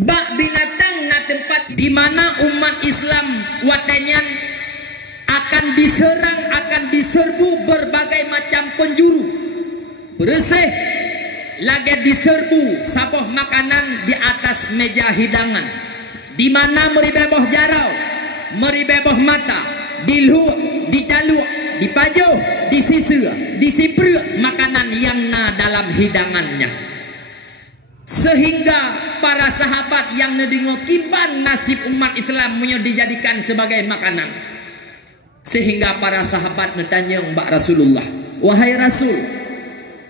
Bak binatang na tempat di mana umat Islam watenyan akan diserang, akan diserbu berbagai macam penjuru. Bersih lagi diserbu sabuh makanan di atas meja hidangan, di mana meribeboh jarau, meribeboh mata, diluh, dijaluk, dipajuh, disisir, disiper makanan yang na dalam hidangannya. Sehingga para sahabat yang ngedengok kiban nasib umat Islam punya dijadikan sebagai makanan. Sehingga para sahabat bertanya Mbak Rasulullah, wahai Rasul,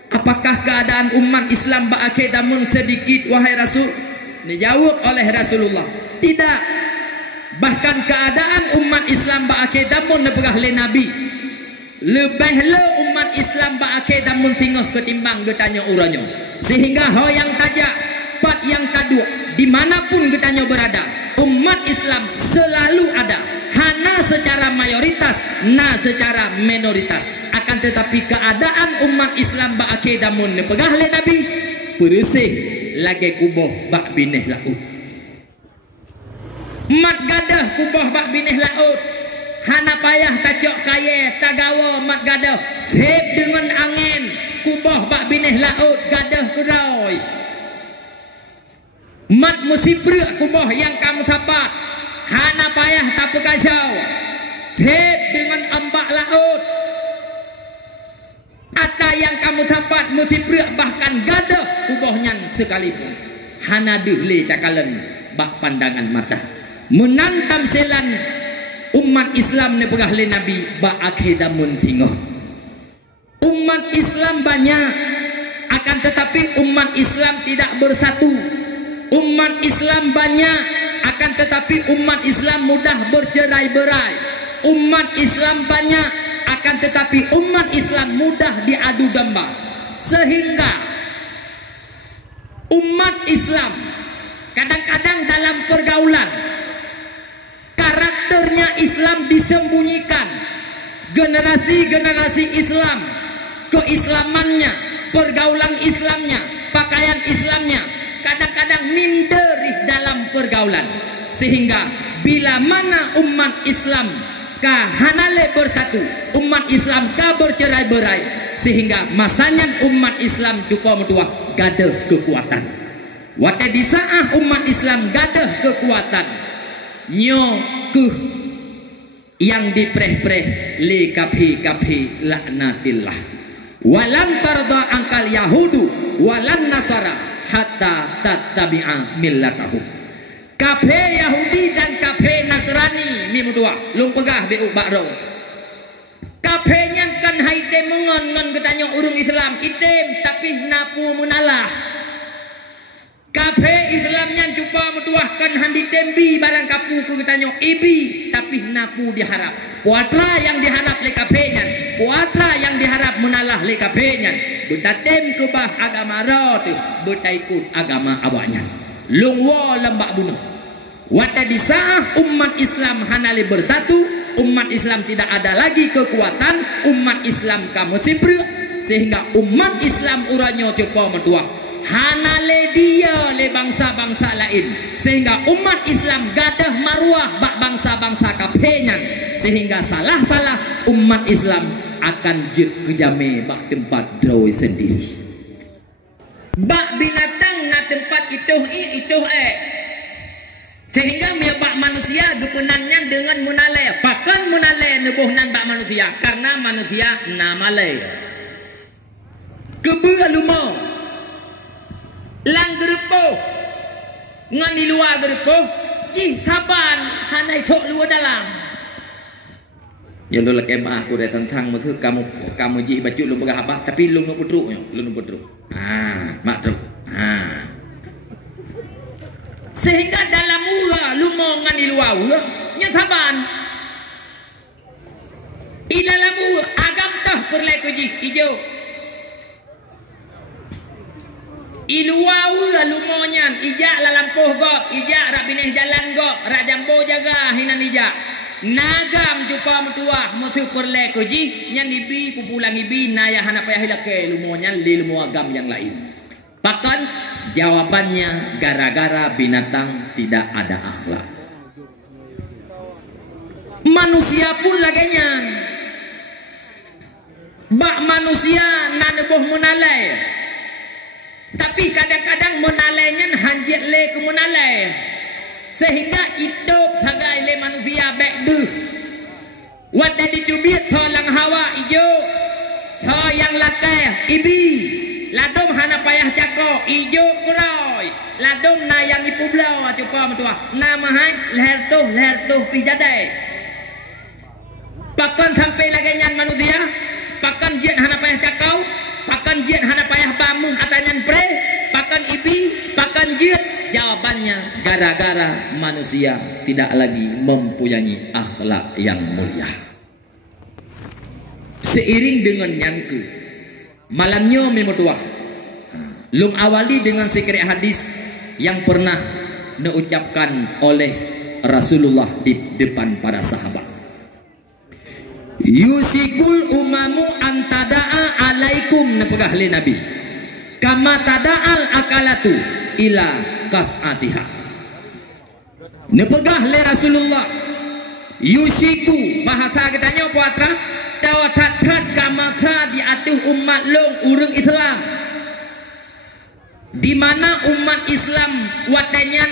apakah keadaan umat Islam ba'akedamun sedikit wahai Rasul? Dijawab oleh Rasulullah, tidak. Bahkan keadaan umat Islam ba'akedamun nepegah le Nabi, lebih le umat Islam ba'akedamun singoh ketimbang getanya uranyo. Sehingga ho yang tajak, pat yang taduk, dimanapun getanya berada, umat Islam selalu ada. Hana secara mayoritas, na secara minoritas. Akan tetapi keadaan umat Islam ba'akedamun nepegah le Nabi, bersih lagi kuboh bak bineh laut. Mat gadah kuboh bak bineh laut. Hana payah tacok kaya tagawa mat gadah. Sip dengan angin kuboh bak bineh laut gadah kerois. Mat musibra kuboh yang kamu sapat. Hana payah tak pekasau. Sip dengan ombak laut. Ata yang kamu sapat musibra bahkan gadah kubohnya sekalipun. Hana duhle cakalan bak pandangan mata. Menantam selan umat Islam ne pegah le Nabi ba'akedamun singoh. Umat Islam banyak, akan tetapi umat Islam tidak bersatu. Umat Islam banyak, akan tetapi umat Islam mudah bercerai-berai. Umat Islam banyak, akan tetapi umat Islam mudah diadu domba. Sehingga umat Islam kadang-kadang dalam pergaulan karakternya Islam disembunyikan. Generasi-generasi Islam, keislamannya, pergaulan Islamnya, pakaian Islamnya kadang-kadang minderih dalam pergaulan. Sehingga bila mana umat Islam ka hanale bersatu, umat Islam ka bercerai-berai, sehingga masanya umat Islam cukup mutua gadah kekuatan. Wate di saat umat Islam gadah kekuatan, nyo kuh yang dipreh-preh li kapi laknatillah. Walan tarda angkal yahudu walan nasara hatta tattabi'a millatahum. Kafe Yahudi dan kafe Nasrani mimu dua lung pegah be bakro. Kafe nyan kan haite mengon ngan getanya urung Islam item tapi napu munalah. Kafe Islam nyan cupa metuahkan handi tembi barang kapu ke getanya ibi tapi napu diharap. Puatra yang diharap le kafe nyan, puatra yang diharap munalah le kafe nyan. Betatem ke bah agama rot, betaikut agama awaknya. Lungwo lembak bunuh. Wata di saat umat Islam hanali bersatu, umat Islam tidak ada lagi kekuatan, umat Islam kamu sipri, sehingga umat Islam uranyo coba mentua hanale dia le bangsa-bangsa lain, sehingga umat Islam gadah maruah bak bangsa-bangsa kapenyan, sehingga salah-salah umat Islam akan kejame bak tempat draw sendiri. Bak binatang na tempat itu sehingga miabak manusia gepunannya dengan munale, bahkan munale nebuhnan bak manusia karena manusia namale kebua lumo lang gerepo ngan di luar gerepo jih saban hanai tok luar dalam yang dulu kemah aku dah tentang musuh kamu jih baju lu pegah apa tapi lu nu putruk mak truk sehingga dalam ura lumo ngan di luar ura nya saban i dalam ura agam tah perlai kujih hijau i luar ura lumonyan ijak lalampuh go ijak rak bineh jalan go rak jambo jaga hinan ijak nagam jupa metuah musuh perlai kujih nyan ibi pupulang ibi naya hana payah hilake lumonyan li lumo agam yang lain. Bahkan Jawabannya gara-gara binatang tidak ada akhlak. Manusia pun laganya. Bak manusia nanebuh menalai. Tapi kadang-kadang menalainya hanjit le ke menalai. Sehingga hidup sebagai le manusia baik duh. Wadah dicubit seorang hawa ijo. Yang lakai ibi. Ladom hana payah cako ijo kuroi. Ladom na yang ipu belau cupa metua. Nama hai leher tuh pijadai. Pakan sampai lagi nyan manusia. Pakan jiat hana payah cakau. Pakan jiat hana payah bamuh atanyan pre. Pakan ibi. Pakan jiat. Jawabannya gara-gara manusia tidak lagi mempunyai akhlak yang mulia. Seiring dengan nyangku malamnya memutuah lung awali dengan sekret hadis yang pernah diucapkan oleh Rasulullah di depan para sahabat. Yusikul umamu antada'a alaikum nepegah le Nabi kama tada'al akalatu ila kas'atiha. Nepegah le Rasulullah yusiku bahasa katanya puatra tawatat kamasa diatuh umat long urang Islam, di mana umat Islam watanya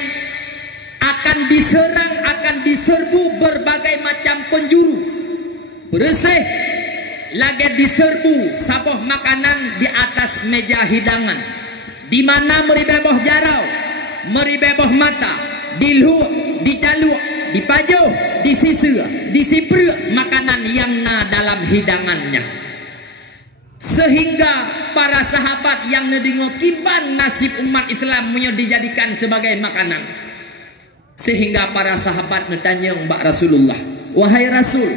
akan diserang, akan diserbu berbagai macam penjuru. Bersih lagi diserbu saboh makanan di atas meja hidangan, di mana meribeboh jarau, meribeboh mata, diluh, dijaluk, dipajuh, disisir, disipir makanan yang dalam hidangannya. Sehingga para sahabat yang nedingokiban nasib umat Islam punya dijadikan sebagai makanan. Sehingga para sahabat bertanya Mbak Rasulullah, wahai Rasul,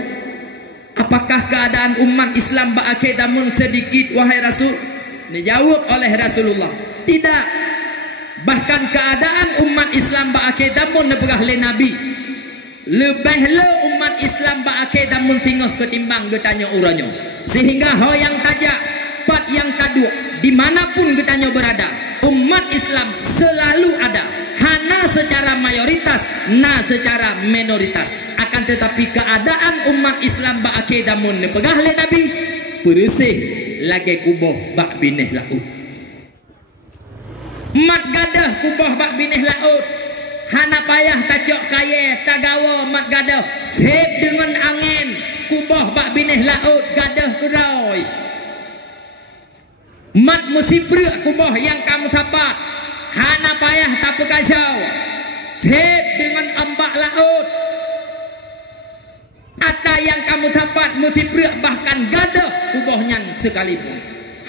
apakah keadaan umat Islam ba'ake damun sedikit wahai Rasul? Dijawab oleh Rasulullah, tidak. Bahkan keadaan umat Islam ba'ake damun nepegah le Nabi lebih le umat Islam ba'ake damun singoh ketimbang getanya uranyo. Sehingga ho yang tajak pat yang tadu dimanapun getanya berada, umat Islam selalu ada, hana secara mayoritas na secara minoritas. Akan tetapi keadaan umat Islam ba'ake damun nepegah le Nabi bersih lagi kuboh bak bineh laut. Mat gadah kuboh bak bineh laut, hana payah tacok kaya tagawa mat gadah sep dengan angin kuboh bak bineh laut gadah kuroi. Mat musibri kuboh yang kamu sapat hana payah tak pekasau sep dengan ambak laut. Ata yang kamu sapat musibri bahkan gadah kubohnya sekalipun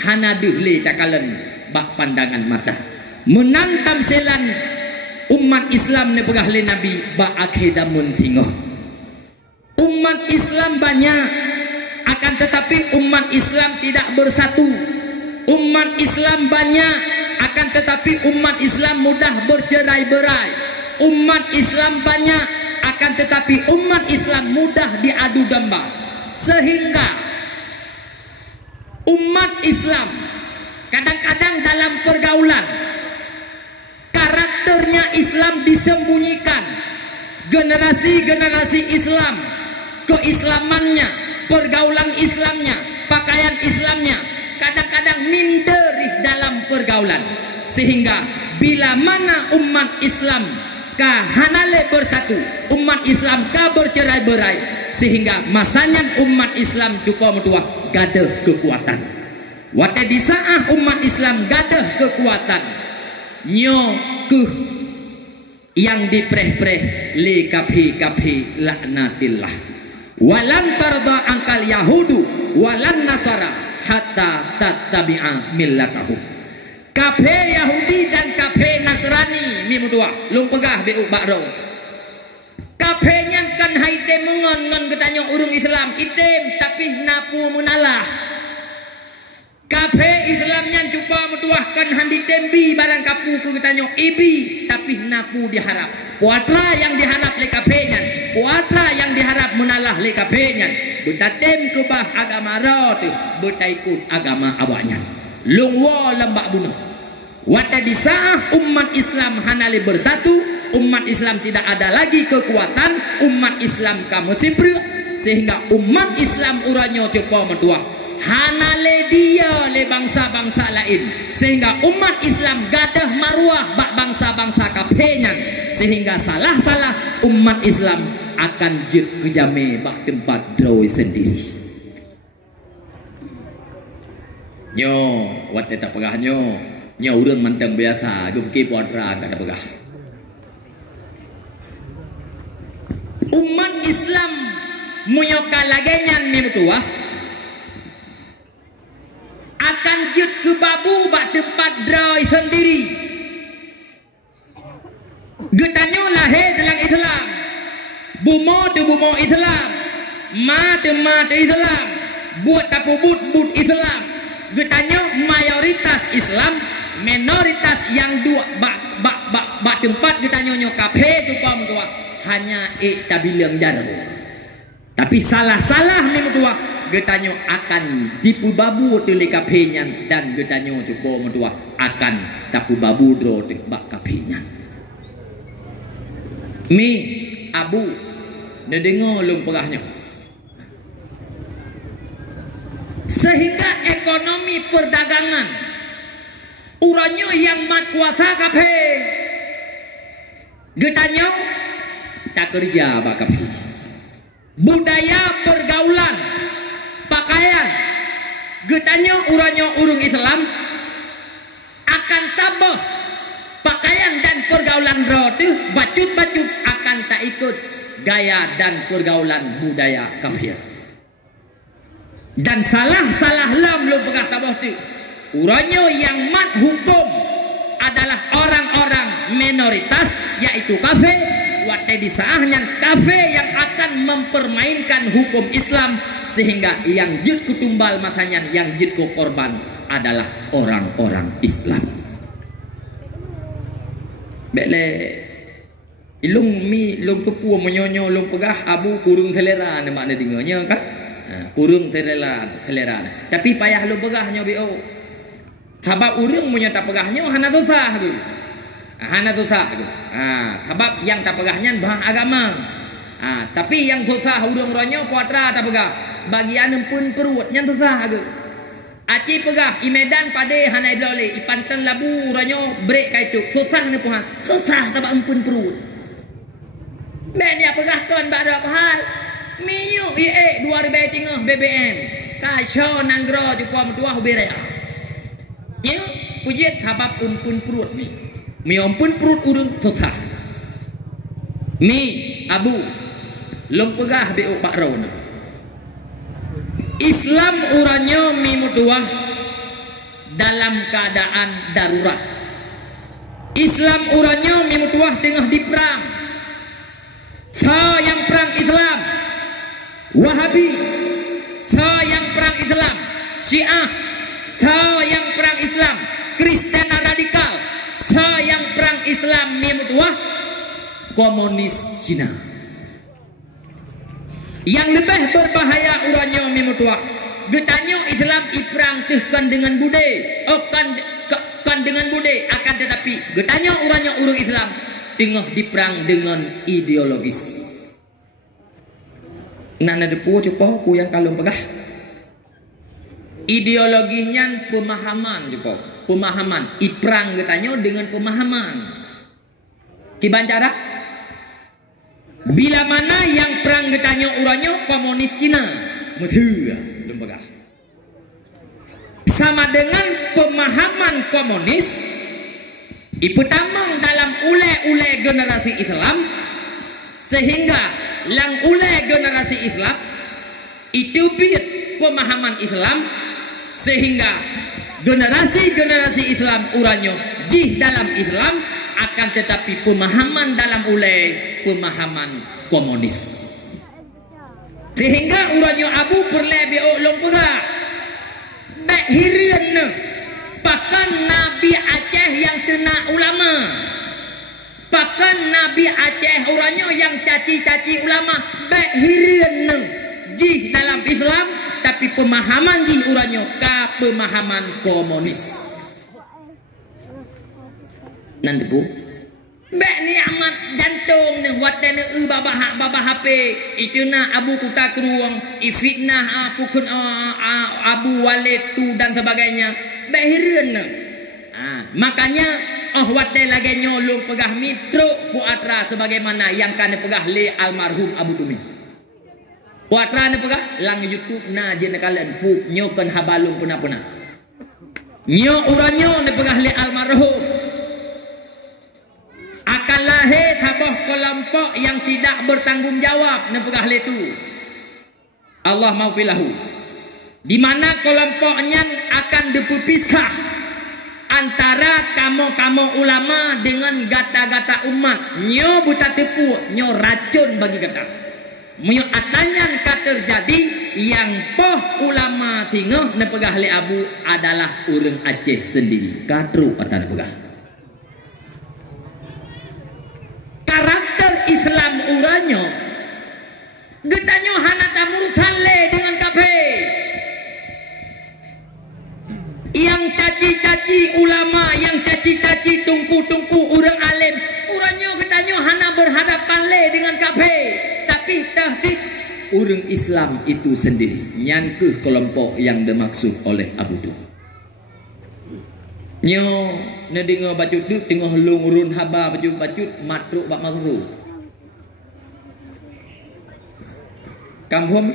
hana duhle cakalan bak pandangan mata menantam selan umat Islam nepegah le Nabi ba'ake damun singoh. Umat Islam banyak, akan tetapi umat Islam tidak bersatu. Umat Islam banyak, akan tetapi umat Islam mudah bercerai-berai. Umat Islam banyak, akan tetapi umat Islam mudah diadu domba. Sehingga umat Islam kadang-kadang dalam pergaulan karakternya Islam disembunyikan. Generasi-generasi Islam, keislamannya, pergaulan Islamnya, pakaian Islamnya kadang-kadang minderih dalam pergaulan. Sehingga bila mana umat Islam ka hanale bersatu, umat Islam ka bercerai-berai, sehingga masanya umat Islam cukup metua gadah kekuatan. Wate di saat umat Islam gadah kekuatan, nyo ke yang dipreh-preh li kafi laknatillah. Walan tarda angkal yahudu walan nasara hatta tattabi'a millatahum. Kafe Yahudi dan kafe Nasrani mi mutua lung pegah beu bakro. Kafe nyan kan haite mengon ngon ketanya urung Islam item tapi napu munalah. Kafe Islam nyan cuba metuahkan handi tembi barang kapu ke ketanya ibi tapi napu diharap. Puatra yang diharap le kafe nyan, puatra yang diharap munalah le kafe nyan. Betatem ke bah agama ro tu, betaikut agama awaknya. Lungwo lembak bunuh. Wata di saat umat Islam hanali bersatu, umat Islam tidak ada lagi kekuatan, umat Islam kamu sipru, sehingga umat Islam uranyo coba mentua hanale dia le bangsa-bangsa lain, sehingga umat Islam gadah maruah bak bangsa-bangsa kapenyan, sehingga salah-salah umat Islam akan jet kejame bak tempat drawi sendiri. Nyo wat tak pegah nyo urang manteng biasa gumki puatra kada pegah. Umat Islam muyoka lagenyan memutua akan jet ke babu bak tempat drawi sendiri. Getanyo lahir dalam Islam, bumo de bumo Islam, ma de Islam, buat tapu but Islam. Getanyo mayoritas Islam, minoritas yang dua bak tempat getanyo nyokape juga mentua hanya tabilang jaro. Tapi salah-salah mentua getanyo akan dipu babu tele kapenya dan getanyo juga mentua akan tapu babu dro bak kapenya. Mi abu nedengo lung perahnya. Sehingga ekonomi perdagangan uranyo yang mat kuasa kape getanyo tak kerja bak kape. Budaya pergaulan pakaian getanyo uranyo urung Islam akan tabah pakaian dan pergaulan rotu bacut-bacut akan tak ikut gaya dan pergaulan budaya kafir. Dan salah-salah lam lo pegah tabah tu uranyo yang mat hukum adalah orang-orang minoritas yaitu kafir. Watai di saahnya kafir yang akan mempermainkan hukum Islam, sehingga yang jid kutumbal makanya yang jid ku korban adalah orang-orang Islam. Bele ilung mi ilung kepu menyonyo ilung pegah abu kurung telera nama ada dengarnya kan, kurung telera. Tapi payah lu pegahnya bio. Sebab urang punya tak pegahnya hana susah tu. Hana susah tu. Sebab yang tak pegahnya bahan agama. Tapi yang susah urang-urangnya puatra tak pegah. Bagian pun perutnya susah tu. Aci pegah i Medan pade hanai blole i Panten Labu urangnya break kaitu. Susah ni puhan. Susah tak ampun perut. Banyak pegah tuan badak hal. Miyu ie 2003 BBM. Kasyo nanggro jupam tua huberea. Ya, pujian habab umpun perut mi. Mi umpun perut urang susah. Mi abu lompegah beu pak rauna. Islam uranyo mi mutuah dalam keadaan darurat. Islam uranyo mi mutuah tengah di perang. Yang perang Islam Wahabi, yang perang Islam Syiah, yang perang Islam Kristen radikal, yang perang Islam mutuah komunis Cina. Yang lebih berbahaya uranyo mutuah getanyo Islam iperang tehkan dengan bude kan dengan bude, akan tetapi getanyo uranyo urang Islam tengah diperang dengan ideologis. Nak ada puo cupo ku yang kalau pegah ideologinya pemahaman cupo, pemahaman iperang getanyo dengan pemahaman. Kiban cara bila mana yang perang getanyo uranyo komunis Cina mudah belum pegah sama dengan pemahaman komunis iputamang dalam ule-ule generasi Islam, sehingga lang ule generasi Islam itu biat pemahaman Islam, sehingga generasi-generasi Islam uranyo jih dalam Islam, akan tetapi pemahaman dalam ule pemahaman komunis, sehingga uranyo abu perlebe lompegah baik hirian bahkan Nabi Aceh yang kena ulama, bahkan Nabi Aceh uranyo yang caci-caci ulama baik hirian jih dalam Islam, tapi pemahaman jih uranyo ka pemahaman komunis. nan depu bek ni amat jantung ni watan ni baba HP itu na Abu Kuta Keruang ifitnah pukun Abu Walid tu dan sebagainya bek hireun makanya watan lagi nyolong pegah mitro ku atra sebagaimana yang kana pegah le almarhum Abu Tumi ku atra ni pegah lang YouTube na je nakalan pu nyokan habalung puna-puna nyo uranyo ni pegah le almarhum akan lahir sebuah kelompok yang tidak bertanggung jawab nepegah letu Allah maufilahu di mana kelompoknya akan dipisah antara kamu ulama dengan gata-gata umat nyo buta tepu nyo racun bagi gata nyo atanyan ka terjadi yang poh ulama singoh nepegah le abu adalah urang Aceh sendiri katru kata nepegah karakter Islam uranyo getanyo hana tamurusan le dengan kafe yang caci-caci ulama yang caci-caci tungku-tungku urang alim uranyo getanyo hana berhadapan le dengan kafe tapi tahdik urang Islam itu sendiri nyankeuh kelompok yang dimaksud oleh Abu Du nyo nedingo bacut tu tengah lungurun haba bacut matruk bak makru kampung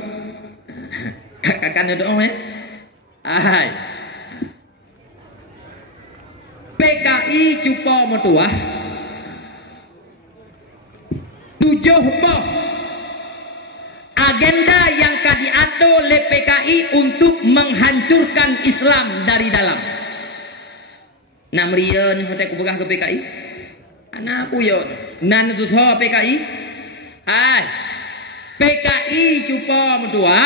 kakak doang ai PKI cupa metuah 7 boh agenda yang diatur oleh PKI untuk menghancurkan Islam dari dalam. Namrian hotek ku pegah ke PKI. Anakku yo nan tu tho PKI. Hai. PKI cupa metua.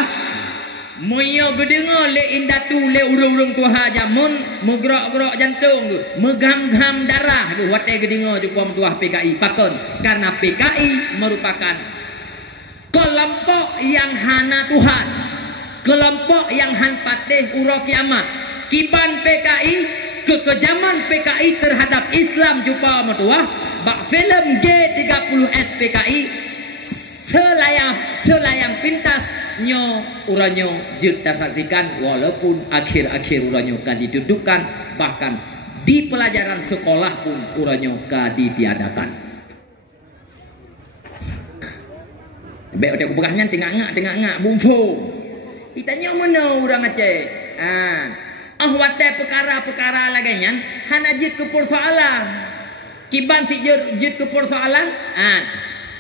Moyo gedengo le indatu le urung-urung tuha jamun megerak-gerak jantung tu, megam-gam darah tu hotek gedengo cupa metua PKI pakon karena PKI merupakan kelompok yang hana Tuhan. Kelompok yang han patih uro kiamat. Kiban PKI kekejaman PKI terhadap Islam jumpa metuah bak film G30S PKI selayang pintas nyo uranyo kita saksikan walaupun akhir-akhir uranyo kan didudukkan bahkan di pelajaran sekolah pun uranyo ka ditiadakan baik aku pegahnya tengah-tengah bumbu itanya mana orang Aceh wate perkara-perkara laganya hana jit ke persoalan kiban si jit ke persoalan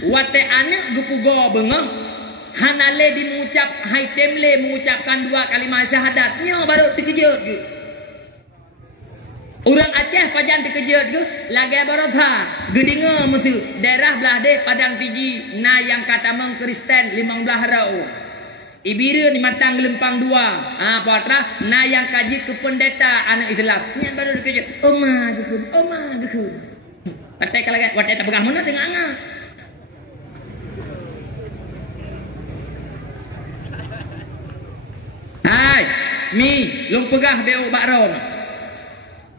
wate anak gupugo bengah hana le dimengucap hai temle mengucapkan 2 kalimat syahadat nyo baru terkejut orang Aceh pajan terkejut lagi baru tha gedinga musuh daerah belah deh padang tiji na yang kata meng Kristen 15 rau Ibiru ni matang lempang 2. Patra na yang kaji ke pendeta anak Islam. Ni baru dikejut. Oma gekun. Patai kalau watai tak pegah mana tengah ngah. Hai, mi long pegah beo bakron.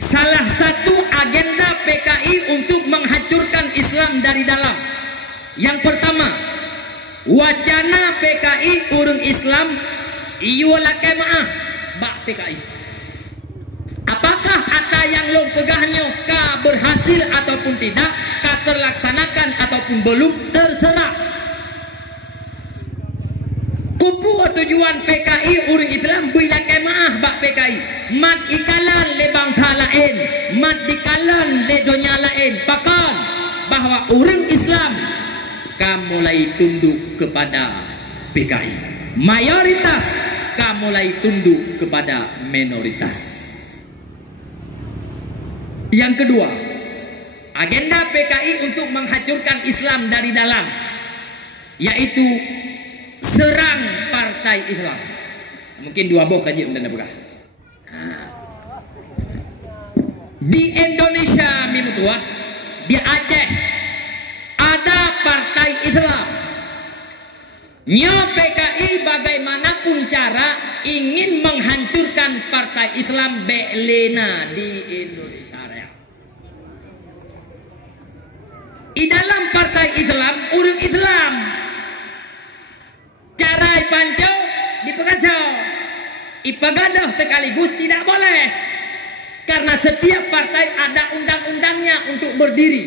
Salah satu agenda PKI untuk menghancurkan Islam dari dalam. Yang pertama, wacana PKI urung Islam iwalakai maaf bak PKI. Apakah ada yang long pegahnya ka berhasil ataupun tidak, ka terlaksanakan ataupun belum, terserah. Kupu tujuan PKI urung Islam bilakai maaf bak PKI. Mat ikalan le bangsa lain, mat dikalan le dunia lain. Bahkan bahwa urung Islam mulai tunduk kepada PKI. Mayoritas mulai tunduk kepada minoritas. Yang kedua, agenda PKI untuk menghancurkan Islam dari dalam, yaitu serang partai Islam. Mungkin 2 boh kaji undang pegah. Di Indonesia mimutuah, di Aceh ada partai Islam. Nyo PKI bagaimanapun cara ingin menghancurkan partai Islam belena di Indonesia Raya. dalam partai Islam urang Islam carai panco dipegacau ipagadah sekaligus tidak boleh karena setiap partai ada undang-undangnya untuk berdiri.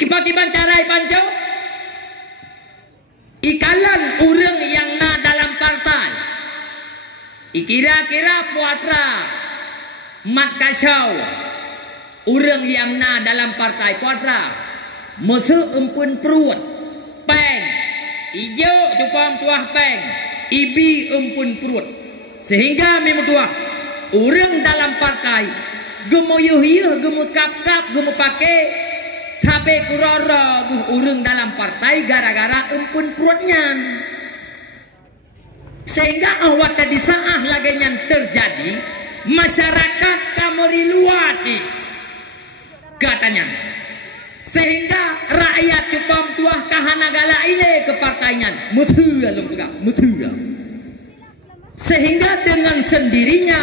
Kiban carai panco ikalan urang yang na dalam partai ikira-kira puatra mat kasau urang yang na dalam partai puatra musuh empun perut peng ijo cupam tuah peng ibi empun perut sehingga memang tuah urang dalam partai gemu yuh gemu kap gemu pakai cabe kurara urang dalam partai gara-gara empun perutnya sehingga awat tadi saah lagi yang terjadi masyarakat kamari luar katanya sehingga rakyat cupam tuah kahana gala ile ke partainya musuh sehingga dengan sendirinya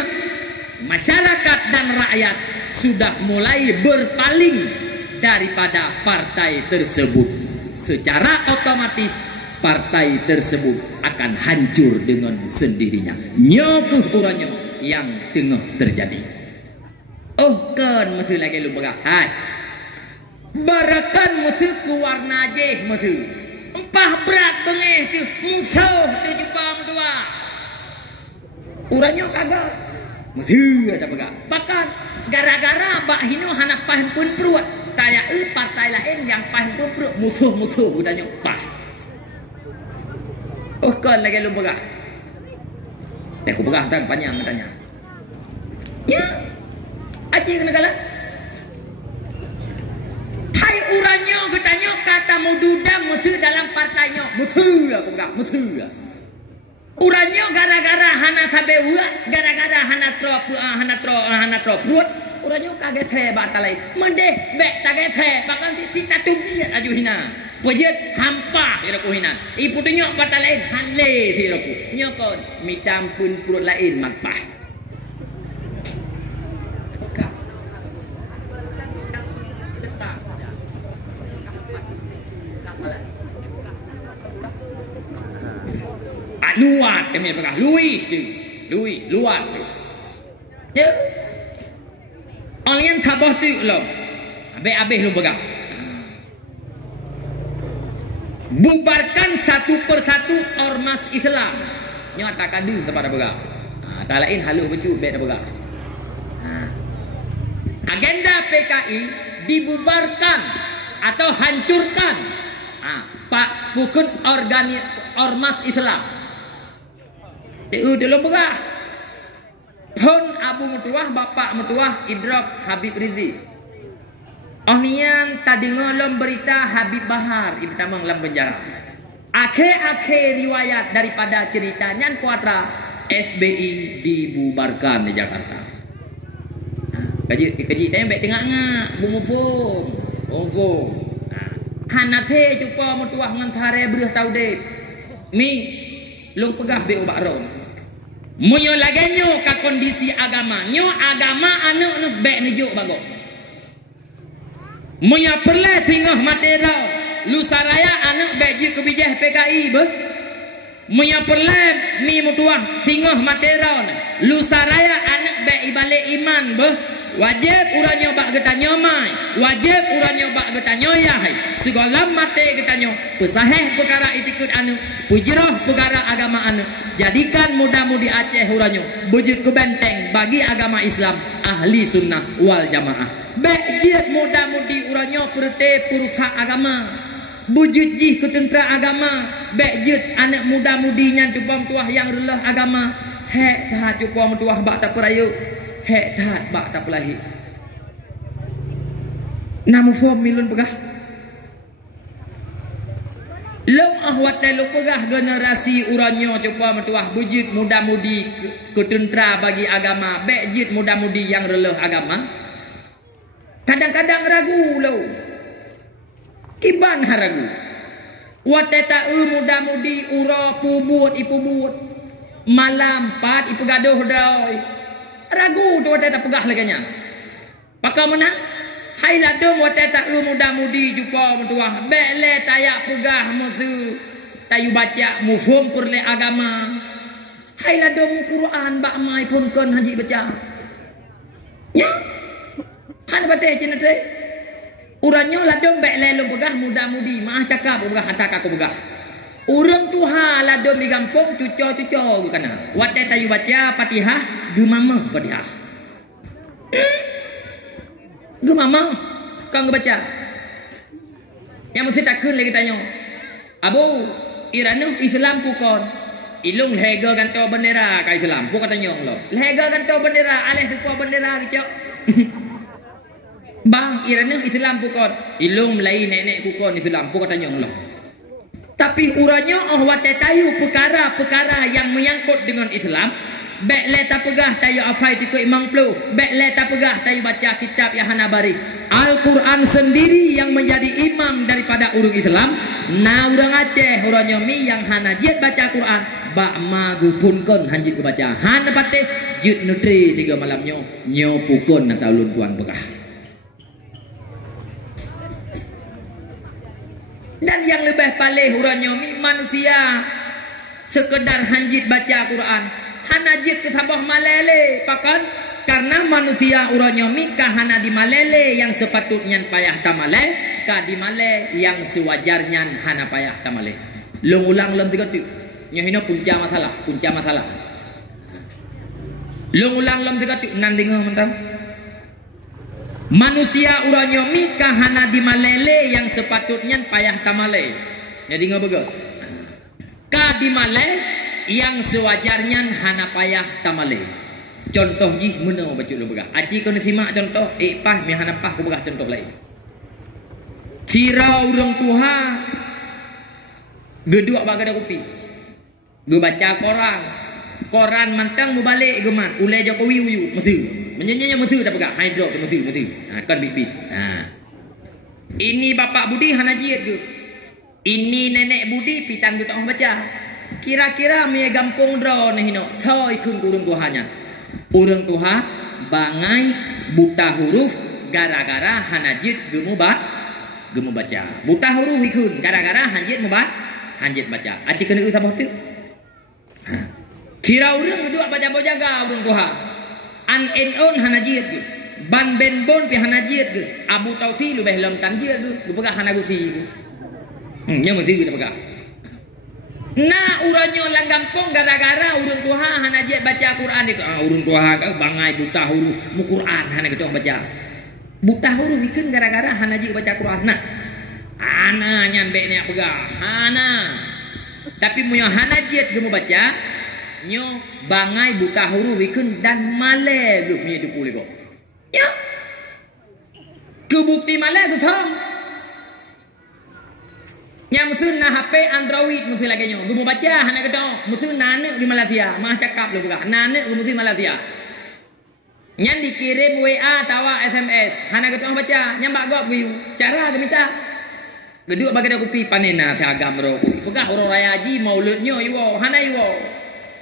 masyarakat dan rakyat sudah mulai berpaling daripada partai tersebut. Secara otomatis partai tersebut akan hancur dengan sendirinya. Nyokuh uranyo yang tengah terjadi. Oh kan musuh lagi lu begah. Hai. Barakan musuh kewarna je musuh. Empah berat bengeh tu musuh tu jepam dua. Uranyo kagak. Musuh ada begah. Bahkan gara-gara bak hino hanak paham pun perut. Taya partai lain yang paham pun perut musuh-musuh udanyo pah. Oh kan lagi lu begah. Tak ku begah tan panjang matanya. Ya. Aji kena galak. Hai uranyo getanyo kata mududa musuh dalam partainya. Musuh aku begah, musuh. Uranyo gara-gara hana tabe uak, gara-gara hana tro perut. Uranyo kaget he batalai. Mendeh bek kaget he bahkan kita tubi ajuhina. Pejat hampa iraku hina. Ipu tu nyok patah lain hanle iraku. Nyokon mitam pun perut lain makpah. Luar demi berkah. Lui luar. Ya. Olian tabah tu lo. Habis lu berkah. Bubarkan satu persatu ormas Islam. Nyata kadu kepada begak. Tak lain haluh becu bet begak. Agenda PKI dibubarkan atau hancurkan. Pak pukul ormas Islam. Dalam begak. Pun abu mutuah bapak mutuah Idrok Habib Rizik. Ohnian tadi ngolom berita Habib Bahar ibu tamang dalam penjara. Akhir riwayat daripada ceritanya kuatra SBI dibubarkan di Jakarta. Kaji tembek tengah ngak bumufum. Hanate cupa mutuah ngantare beruh tau dek. Mi long pegah be ubak ron. Munyo lagenyo ka kondisi agama. Nyo agama anu bek nejuk bagok. Munya perle tinggal matera lusaraya anak bagi kebijah PKI be. Munya perle mi mutuah tinggal matera lusaraya anak bagi ibalik iman be. Wajib uranyo bak getanyo mai, wajib uranyo bak getanyo yahai. Segala mate getanyo pesaheh perkara itikut anu, pujroh perkara agama anu. Jadikan muda-mudi Aceh uranyo bujut ke benteng bagi agama Islam ahli sunnah wal jamaah. Bejit muda-mudi uranyo perte purusa agama. Bujut jih ke tentera agama. Bejit anak muda-mudinya cupang tuah yang relah agama. Hek dah cupang tuah bak tak perayu. Hek dah bak tak pelahi. Namu form milun pegah. Long ahwat lu pegah generasi uranyo cupang tuah bujut muda-mudi ke tentera bagi agama. Bejit muda-mudi yang relah agama. Kadang-kadang ragu lo. Kiban haragu. Wateta muda-mudi ura pubut ipubut. Malam pat ipu gaduh doi. Ragu tu wateta pegah laganya. Pakau mana? Hai ladum wate tak muda-mudi jumpa mentua. Bekle tayak pegah musu. Tayu baca mufhum perle agama. Hai ladum Quran bak mai pun kon haji baca. Ya. Han bate cenete. Urannya ladum bekle lum pegah muda-mudi. Maah cakap pegah hantar aku pegah. Urang tuha ladum di kampung cuco-cuco kana. Wate tayu baca Fatihah gemama Fatihah. Gemama kau baca. Yang mesti takun lagi tanya. Abu Iranu Islam pukon. Ilung lega ganto bendera ka Islam. Pukon tanya lo. Lega ganto bendera alih suku bendera kecok. Bang Iranu Islam pukon. Ilung lain nenek pukon Islam. Pukon tanya lo. Tapi uranya wate tayu perkara-perkara yang menyangkut dengan Islam. Bekle tak pegah tayu afai tiku imam pelu. Bekle tak pegah tayu baca kitab yang hanabari. Al-Quran sendiri yang menjadi imam daripada urang Islam. Nah urang Aceh, urang Nyomi yang hanajit baca Quran. Bak magu pun kon hanjit baca. Han patih jut nutri 3 malam nyo pukon na taulun tuan pegah. Dan yang lebih palih urang Nyomi manusia sekedar hanjit baca Quran. Hanajit ke sabah malele pakan karena manusia uranya mika hana di malele yang sepatutnya payah tamale ka di male yang sewajarnya hana payah tamale. Long ulang tiga tu nyahina punca masalah long ulang tiga tu nandingo mentang manusia uranya mika hana di malele yang sepatutnya payah tamale jadi ngobego ka di male yang sewajarnya hana payah tamale. Contoh jih mana baca lu begah. Aci kena simak contoh pah mi hana pah ku begah contoh lain. Sirau urang tuha gedua bagada kopi. Ge baca koran mantang mu balik geman ulai Jokowi uyu mesti. Menyanyinya mesti dah begah hydro mesti. Ha kan bibit. Ha. Ini bapak Budi hana jiat ke. Ini nenek Budi pitang tu tak baca. Kira-kira mi gampung dro ni hino so ikun urang tuhanya. Urang tuha bangai buta huruf gara-gara hanajit gemu baca. Buta huruf ikun gara-gara hanjit baca. Aci kena usah tu. Kira urang kedua baca bojaga urang tuha. An on hanajit ge. Ban ben bon pi hanajit ge. Abu Tausi lu beh lam tanjit ge. Lu pegah hanagusi ge. Nya mesti kita pegah. Nah uranyo lang gampong gara-gara urang tuha hanajit baca Quran itu. Urang tuha bangai buta huruf mu Quran hana gitu baca. Buta huruf bikin gara-gara hanajit baca Quran. Nah ana nyambe ni pegah. Hana. Tapi mu yang hanajit gemu baca nyo bangai buta huruf bikin dan male lu punya dipuli kok. Ya. Kebukti male tu tham. Yang musuh na HP Android musuh lagi nyo. Gemu baca hana kedo musuh nane di Malaysia. Mah cakap lu bukan. Nane musuh Malaysia. Nyan dikirim WA tawa SMS. Hana kedo baca nyambak gop view. Cara ke minta. Geduk bagi dah kopi panena seragam ro. Pegah orang raya haji mauludnya iwo. Hana iwo.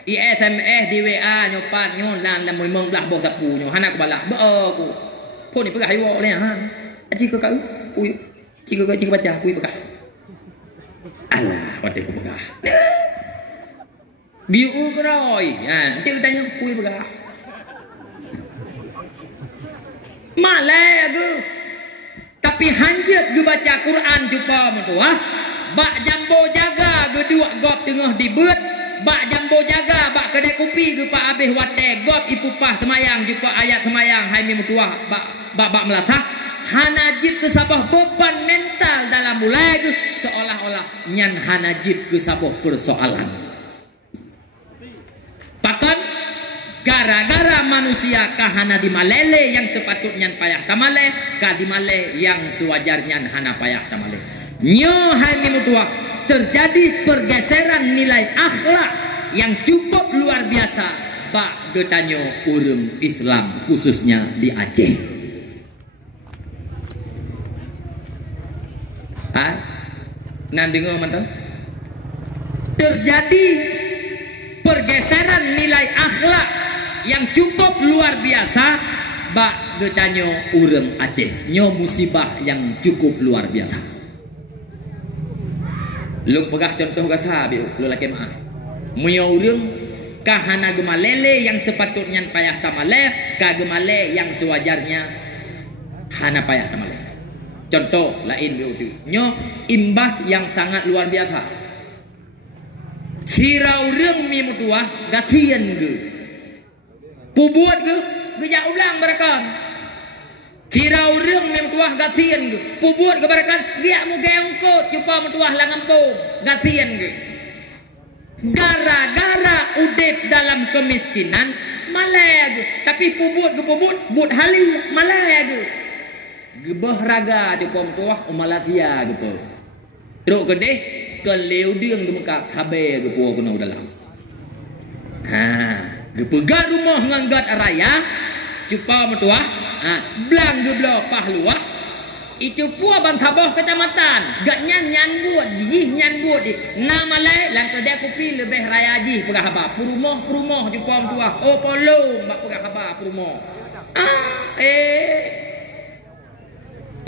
I SMS di WA nyopat nyo lan lam memang belah boh sapu nyo. Hana ku balak. Be aku. Pun ni pegah iwo le ha. Aji ko kau. Puy. Cik baca puy pegah. Alah, pada ku pegah. Diu keroi. Ha, nanti tanya kui pegah. Malai aku. Tapi hanjat ge baca Quran jumpa mentua. Bak jambo jaga ge dua gop tengah dibeut. Bak jambo jaga bak kedai kopi ge pak habis wate gop ipupah semayang jumpa ayat semayang hai mi mentua. Bak melatah. Hanajit ke sabah beban mental dalam mulai ke seolah-olah nyan hanajit ke sabah persoalan. Pakan gara-gara manusia kahana di malele yang sepatutnya payah tamale, ka di male yang sewajarnya hana payah tamale. Nyo hai mutua terjadi pergeseran nilai akhlak yang cukup luar biasa bak getanyo urang Islam khususnya di Aceh. Nanti ngomong terjadi pergeseran nilai akhlak yang cukup luar biasa bak getanyo urang Aceh nyo musibah yang cukup luar biasa. Lu pegah contoh gasa biu lu laki maaf. Muyo urang kahana gemalele yang sepatutnya payah tamale, ka gemale yang sewajarnya hana payah tamale. Contoh lain biu tu. Nyo imbas yang sangat luar biasa. Sirau urang mi mutuah gasian ge. Pubuat ge gejak ulang barakan. Sirau urang mi mutuah gasian ge. Pubuat ge barakan giak mu geongkot cupa mutuah la ngampung gasian ge. Gara-gara udip dalam kemiskinan malaya ge. Tapi pubut but halil malaya ge. Gebah raga cupa mutuah Malaysia ge po. Teruk gede keleu dieng di Mekah kabe ge po kena dalam. Ha, ge pegah rumah nganggat raya cupa mutuah, blang ge blo pahluah. Itu pua bantabah kecamatan gak nyan buat jih nyan buat di nama lai lang kedai kopi lebih raya jih pegah haba perumoh jupam tua oh polong bak pegah haba perumoh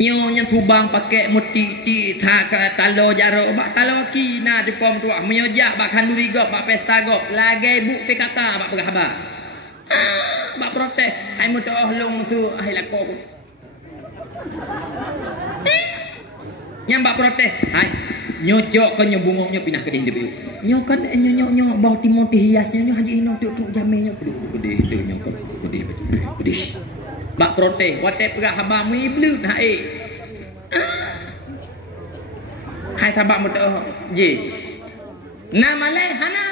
nyo nyan subang pakai muti ta talo jaro bak talo kina jupam tua menyojak bak kanduri gop bak pesta gop lagi bu PKK bak pegah haba bak protes hai mutoh long su hai lakok nyambak protes hai nyocok ke nyobungok nyo pindah ke dinding nyo kan nyo bau timoti hiasnya nyo haji ino tuk jamenya gede itu nyo kan gede bak protes wate pegah haba mi blut hai hai sabak moto je nama le hana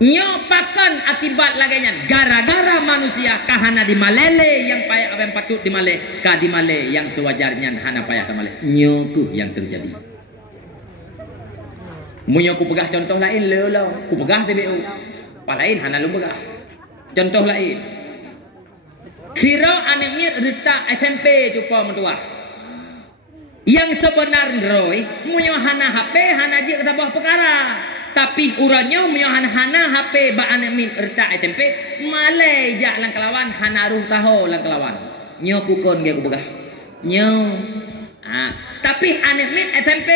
nyo pakan akibat laganya gara-gara manusia kahana di malele yang payah apa yang patut di male ka di male yang sewajarnya hana payah sama male nyo ku yang terjadi. Munyo ku pegah contoh lain lo ku pegah TBU palain hana lu pegah contoh lain Firo anemir rita SMP cupa mentua yang sebenarnya roy munyo hana HP hana je ketabah perkara tapi uranyo meyohan hana HP ba anemin erta SMP malai jak lang kelawan hana ruh taho lang kelawan nyo pukon ge ku begah nyo tapi anemin SMP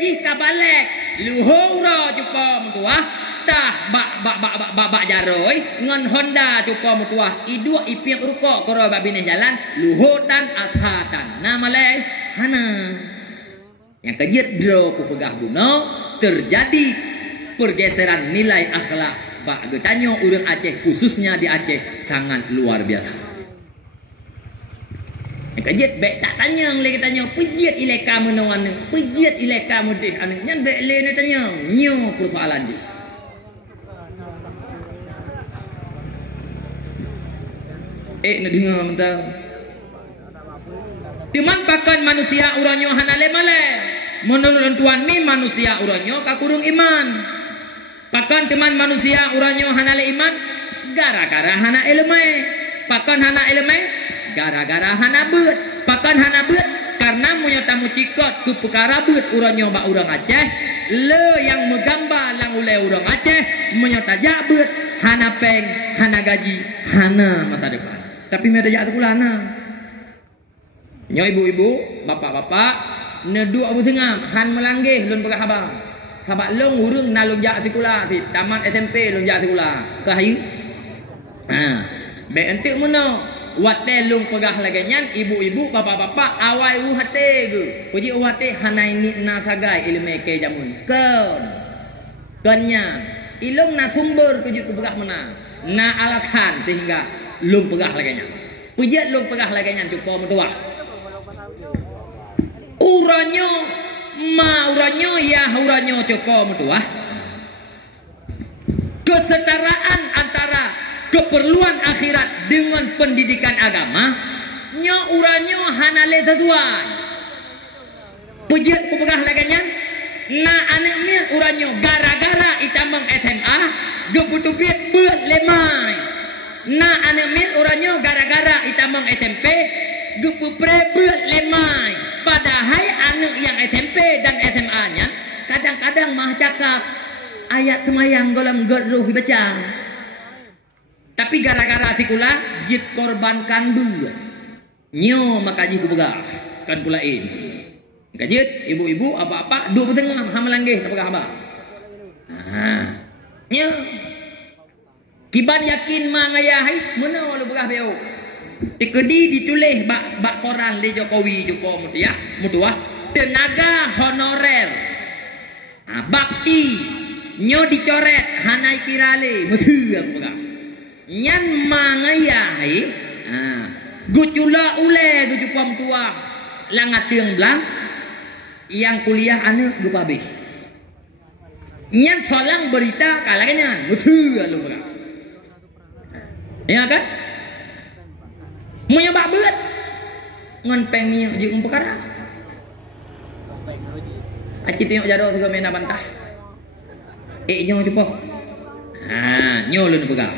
jih kabalek luhura jupa mutuah tah bak jaroi ngon Honda jupa mutuah idua ipiak ruko koro ba bineh jalan luhutan athatan na malai hana yang kejit dro ku pegah buno terjadi pergeseran nilai akhlak bak getanyo urang Aceh khususnya di Aceh sangat luar biasa. Kejit bek tak tanya le getanyo pejit ile kamu nawan pejit ile kamu deh anu nyan bek le ne tanya nyo persoalan je. Nak dengar mentah. Timan pakan manusia uranyo hanale male. Menurut tuan mi manusia uranyo kakurung iman. Pakan teman manusia uranyo hanale iman gara-gara hana ilmu. Pakan hana ilmu gara-gara hana beut. Pakan hana beut karena munyo tamu cikot tu perkara beut uranyo ba urang Aceh. Le yang megamba lang ule urang Aceh munyo tajak beut hana peng, hana gaji, hana masa depan. Tapi me tajak sekulana. Nyo ibu-ibu, bapak-bapak nedu abu tengam han melanggih lun pegah abang. Sabak long urung na long jak sekolah si tamat SMP long jak sekolah. Kayu. Be entik meno wate long pegah laganyan ibu-ibu bapak-bapak awai u hate ge. Puji u hate hanai ni na sagai ilmu ke jamun. Kenya ilung na sumber tuju ku pegah mena. Na alasan sehingga long pegah laganyan. Puji long pegah laganyan cupo metuah. Uranyo ya uranyo coko mutuah kesetaraan antara keperluan akhirat dengan pendidikan agama nyo uranyo hanale tujuan pujian kupegah laganya na anak mir uranyo gara-gara itamang SMA geputupit bulat lemai na anak mir uranyo gara-gara itamang SMP gepupre bulat lemai. Padahal anak yang SMP dan SMA-nya kadang-kadang mah cakap ayat semayang dalam geruh baca. Tapi gara-gara tikula jit korbankan dua. Nyo makaji ku begah kan pulain. Kajit ibu-ibu apa-apa duk bertengah hamalanggih tak begah abah. Nyo kiban yakin mangayai mana lu begah beo. Tikedi ditulis bak koran le Jokowi juko mutiah mutuah tenaga honorer. Bakti nyo dicoret hanai kirale mutu aku begah. Nyan mangayai gucula ule gucupam tua langat tiang belang yang kuliah anak gupa habis nyan solang berita kalahnya betul lu berak ya kan mau nyoba beut ngan peng mi di perkara aki tengok jaro juga mena bantah nyo cepo nyo lu berak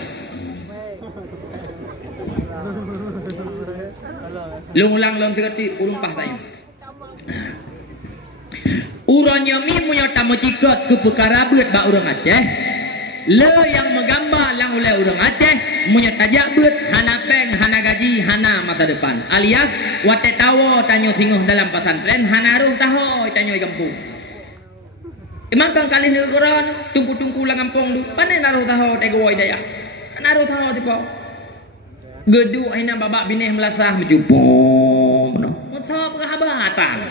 Lungulang long terti urung pah tayo. Urangnya mi punya tamu cikot ke perkara beut ba urang Aceh. Le yang menggambar lang oleh urang Aceh punya tajak beut hana peng hana gaji hana masa depan. Alias wate tawo tanyo singoh dalam pesantren hana ruh taho tanyo kampung. Emang kang kali negara tungku-tungku lang kampung du. Pane naruh taho tego daya. Naruh taho cepo. Gedu aina babak bineh melasah menjupong no. Masa perhabatan.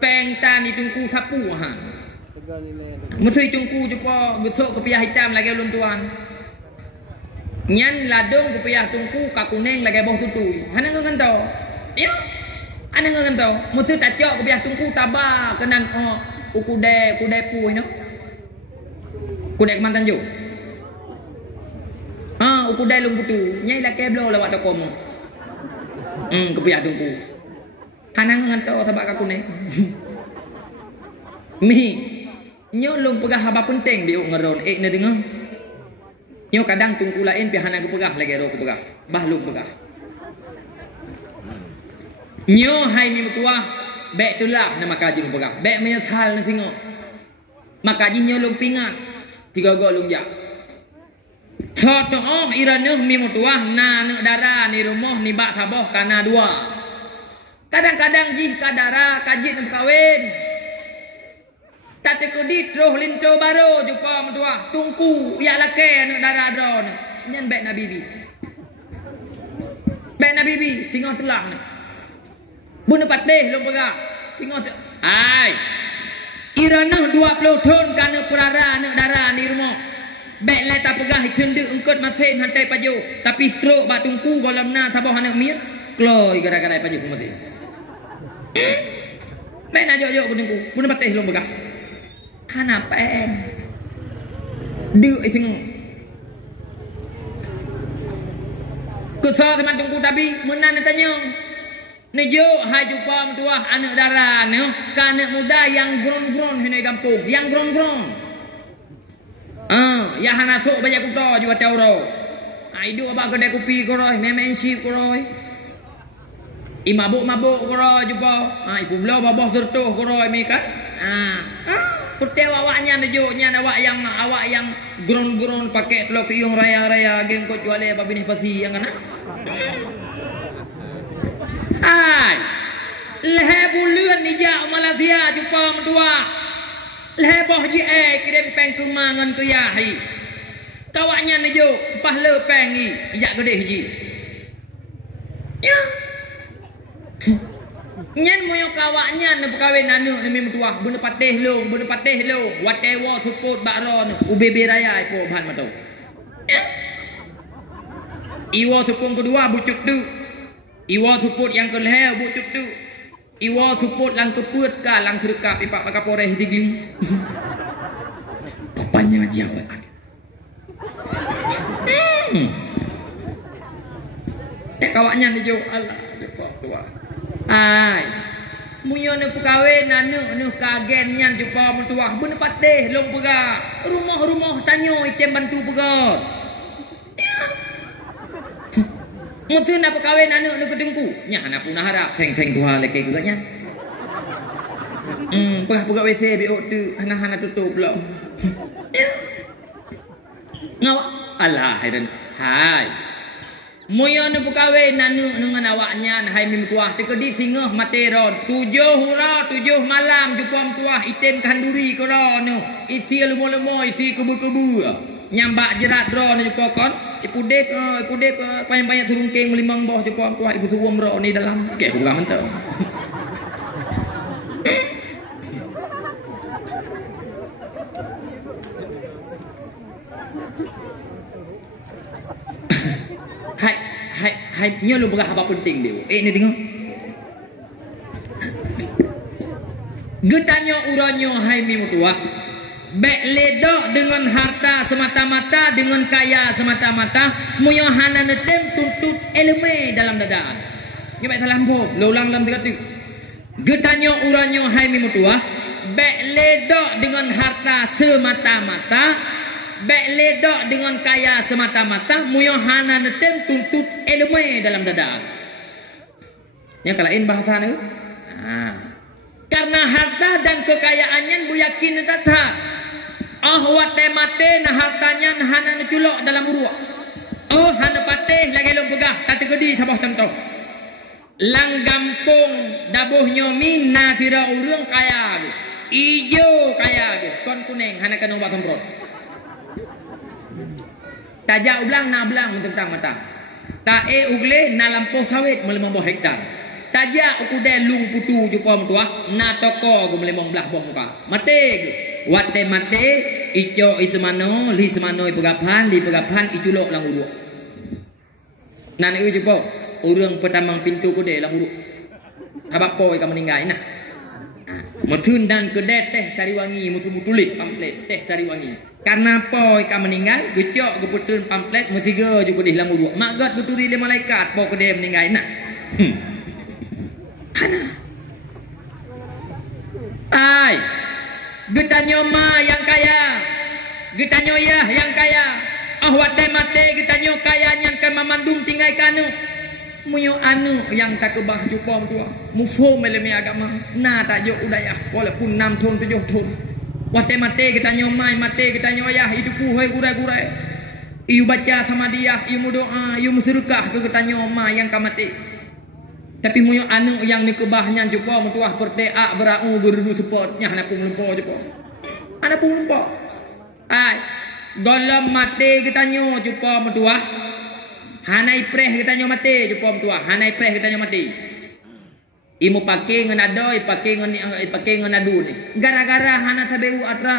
Pengtan ditungku sapu ha. Mesti tungku jepo gesok kepiah hitam lagi ulun tuan. Nyan ladong kepiah tungku ka kuning lagi boh tutui. Hana ngento. Ya. Ana ngento. Mesti tacok kepiah tungku taba kenan ukude pu no. Kude Kemantan Jo. Uku dai lung putu nyai la keblo lawat dokomo kepiah tungku kanang nganto sabak aku ne mi nyo lung pegah haba penting biuk ngeron ne dengar nyo kadang tungku lain pihana ku pegah lagi ro ku pegah bah lung pegah nyo hai mi tuah bek tulah nama kaji lung pegah bek menyesal na singo makaji nyo lung pingat tiga go lung jak Soto irane mi mutuah na darah ni rumah ni bak saboh kana dua. Kadang-kadang jih kadara kajit nak kawin. Tate kudit roh linto baro jupa mutuah tungku ya lake nak darah dron. Nyan bek na bibi. Bek na bibi singoh tulah ni. Bun pateh long pegah. Singoh ai. Irane 20 tahun kana perara nak darah ni rumah. Bek lai tak pegah cendek engkot masin hantai paju tapi truk bak tungku kolam na saboh anak mir kloi gara-gara paju ku masin bek na jok-jok ku tungku pun patih long pegah hana pen du sing kesal teman tungku tapi menan tanya ni jo hai jumpa tuah anak darah ni anak muda yang gron-gron henai kampung yang gron-gron ya hana sok banyak kuto juga teuro. Aidu abak kedai kopi koroi, membership koroi. Mabuk-mabuk koroi juga. Ibu belau babah sertuh koroi mereka. Kutew awaknya nejonya awak yang gron-gron pakai telur piung raya-raya geng kau jual apa binih pasi yang kana. Hai. Lehe bulan ni ja Malaysia jumpa mentua. Leboh je kirim peng kumangan ke yahi. Kawaknya nejo pah le pengi ijak gede ji. Ya. Nyan moyo kawaknya ne perkawin anu ne mi metuah bune patih long whatever support bakron UBB raya ipo bahan matau. Ya. Iwo support kedua bucuk tu. Iwo support yang keleh bucuk tu. Iwo support lang keput ka lang serkap ipak pakapore digli. Papanya jawab. Kawaknya ni jo Allah cepat tua. Ai. Muyo ne pekawin anu nu kagen nyan jupa mentuah beune pateh long pega. Rumah-rumah tanyo item bantu pega. Mungkin nak kawin anak nak kedengku. Nya anak pun harap seng-seng Tuhan leke juga nya. Pegah WC biok tu hana tutup belum. Ngawak Allah Hai. Moyo ne pukawin nanu dengan awaknya hai mim tuah tekedi singah mate ron 7 hura 7 malam jupom tuah item kanduri ko ron isi lemo-lemo isi kebu-kebu nyambak jerat ron jupokon ipudep banyak turun keng melimang boh jupom tuah ibu suwom ron ni dalam ke bukan mentau. Hai nyo lu berapa penting dia. Ni tengok. Getanyo uranyo hai mi mutuah. Bek ledok dengan harta semata-mata, dengan kaya semata-mata, muyo hana netem tuntut elemen dalam dada. Nyo baik salah po, ulang dalam tiga tu. Getanyo uranyo hai mi mutuah. Bek ledok dengan harta semata-mata, bek ledok dengan kaya semata-mata, muyo hana netem tuntut elemen dalam dada. Yang kalain bahasa ni. Karena harta dan kekayaannya bu yakin tata. Wate mate na hartanya hana neculok dalam uruk. Hana pateh lagi lom pegah kategori sabah contoh. Lang gampung dabuhnya mina tira urang kaya. Ijo kaya kon kuning hana kena buat semprot. Tajak ublang na belang tentang mata. Tae ugle na lampuh sawit melemah boh hektar. Tajak ukude lung putu jupom tuah na toko gu melemah belah boh muka. Mate wate mate ijo isemano li semano ipegapan li pegapan iculok lang uruk. Nan eu jupo urang pertamang pintu kude lang uruk. Habak poi ka meninggal nah. Mutun dan kedai teh Sariwangi mutu-mutulit pamflet teh Sariwangi. Karena apa ikan meninggal, gecok geputun pamflet musiga juga di dalam uruk. Magat beturi le malaikat po kedai meninggal nak. Hana. Ai. Getanyo ma yang kaya. Getanyo ya yang kaya. Wate mate getanyo kaya yang kan mamandung tinggal kanu. Muyo anu yang tak kebah jupom tua. Mufo melemi agama. Na tak jok udayah walaupun 6 tahun 7 tahun. Wate mate kita nyomai mate kita nyoyah hidupku hai gurai-gurai. Iu baca sama dia, iu doa, iu musyrikah ke kita nyomai yang kamati. Tapi muyo anu yang ni kebahnya jupom tuah pertea berau berdu sepotnya hana pung lempo jupom. Hana pung lempo. Ai golem mate kita nyo jupom tuah. Hanai preh kita nyo mate jupom tuah. Hanai preh kita nyo mate. Imu pakai ngenadoi, pakai ngenadu ni. Gara-gara hana sabeu atra.